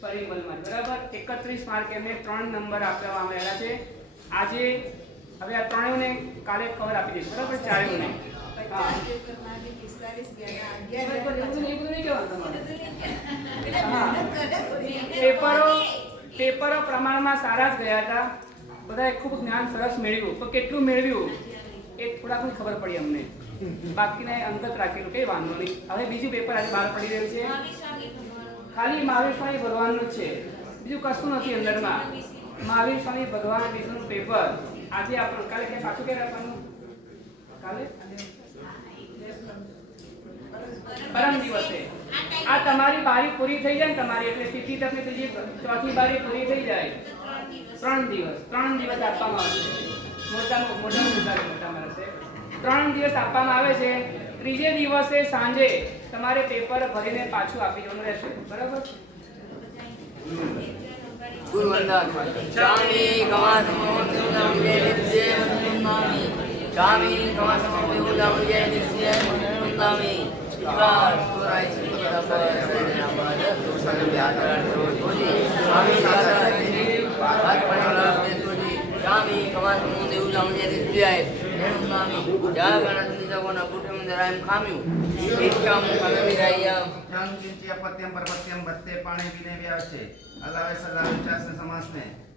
પરિમલમાં બરાબર 31 માર્ક એમને 3 નંબર આપવામાં આવેલા છે આજે હવે આ ત્રણેયને કાલે કવર આપી દઈશું બરાબર ચારેયને હા પેપરો પ્રમાણમાં સારા જ ગયા હતા બધાએ ખૂબ જ્ઞાન સરસ મેળવ્યું પણ કેટલું મેળવ્યું એ થોડાક ખબર પડી અમને બાકીને અંગત રાખેલું કઈ વાંધો નહીં હવે બીજું પેપર આજે બહાર પડી રહ્યું છે ખાલી મહાવીર સ્વામી ભગવાનનું જ છે બીજું કશું નથી અંદરમાં મહાવીર સ્વામી ભગવાન વિષ્ણુનું પેપર આજે આપણું કાલે કે પાછું કે રાખવાનું કાલે પરમ દિવસે આ તમારી બારી પૂરી થઈ જાય ને તમારી એટલે સીધી તકની ત્રીજી ચોથી બારી પૂરી થઈ જાય 3 દિવસ આપવામાં આવશે મોટામાં રહેશે 3 દિવસ આપવામાં આવે છે ત્રીજે દિવસે સાંજે તમારે પેપર ભરીને પાછું આપી દેવાનું રહેશે બરાબર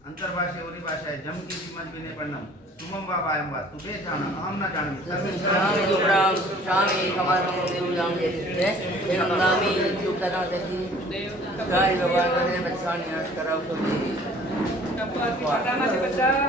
अंतर्भाषे ओरी भाषा है जम की समझ भी नहीं पढ़ना तुम बाबा एम बात तू बे जाना हम ना जान બધા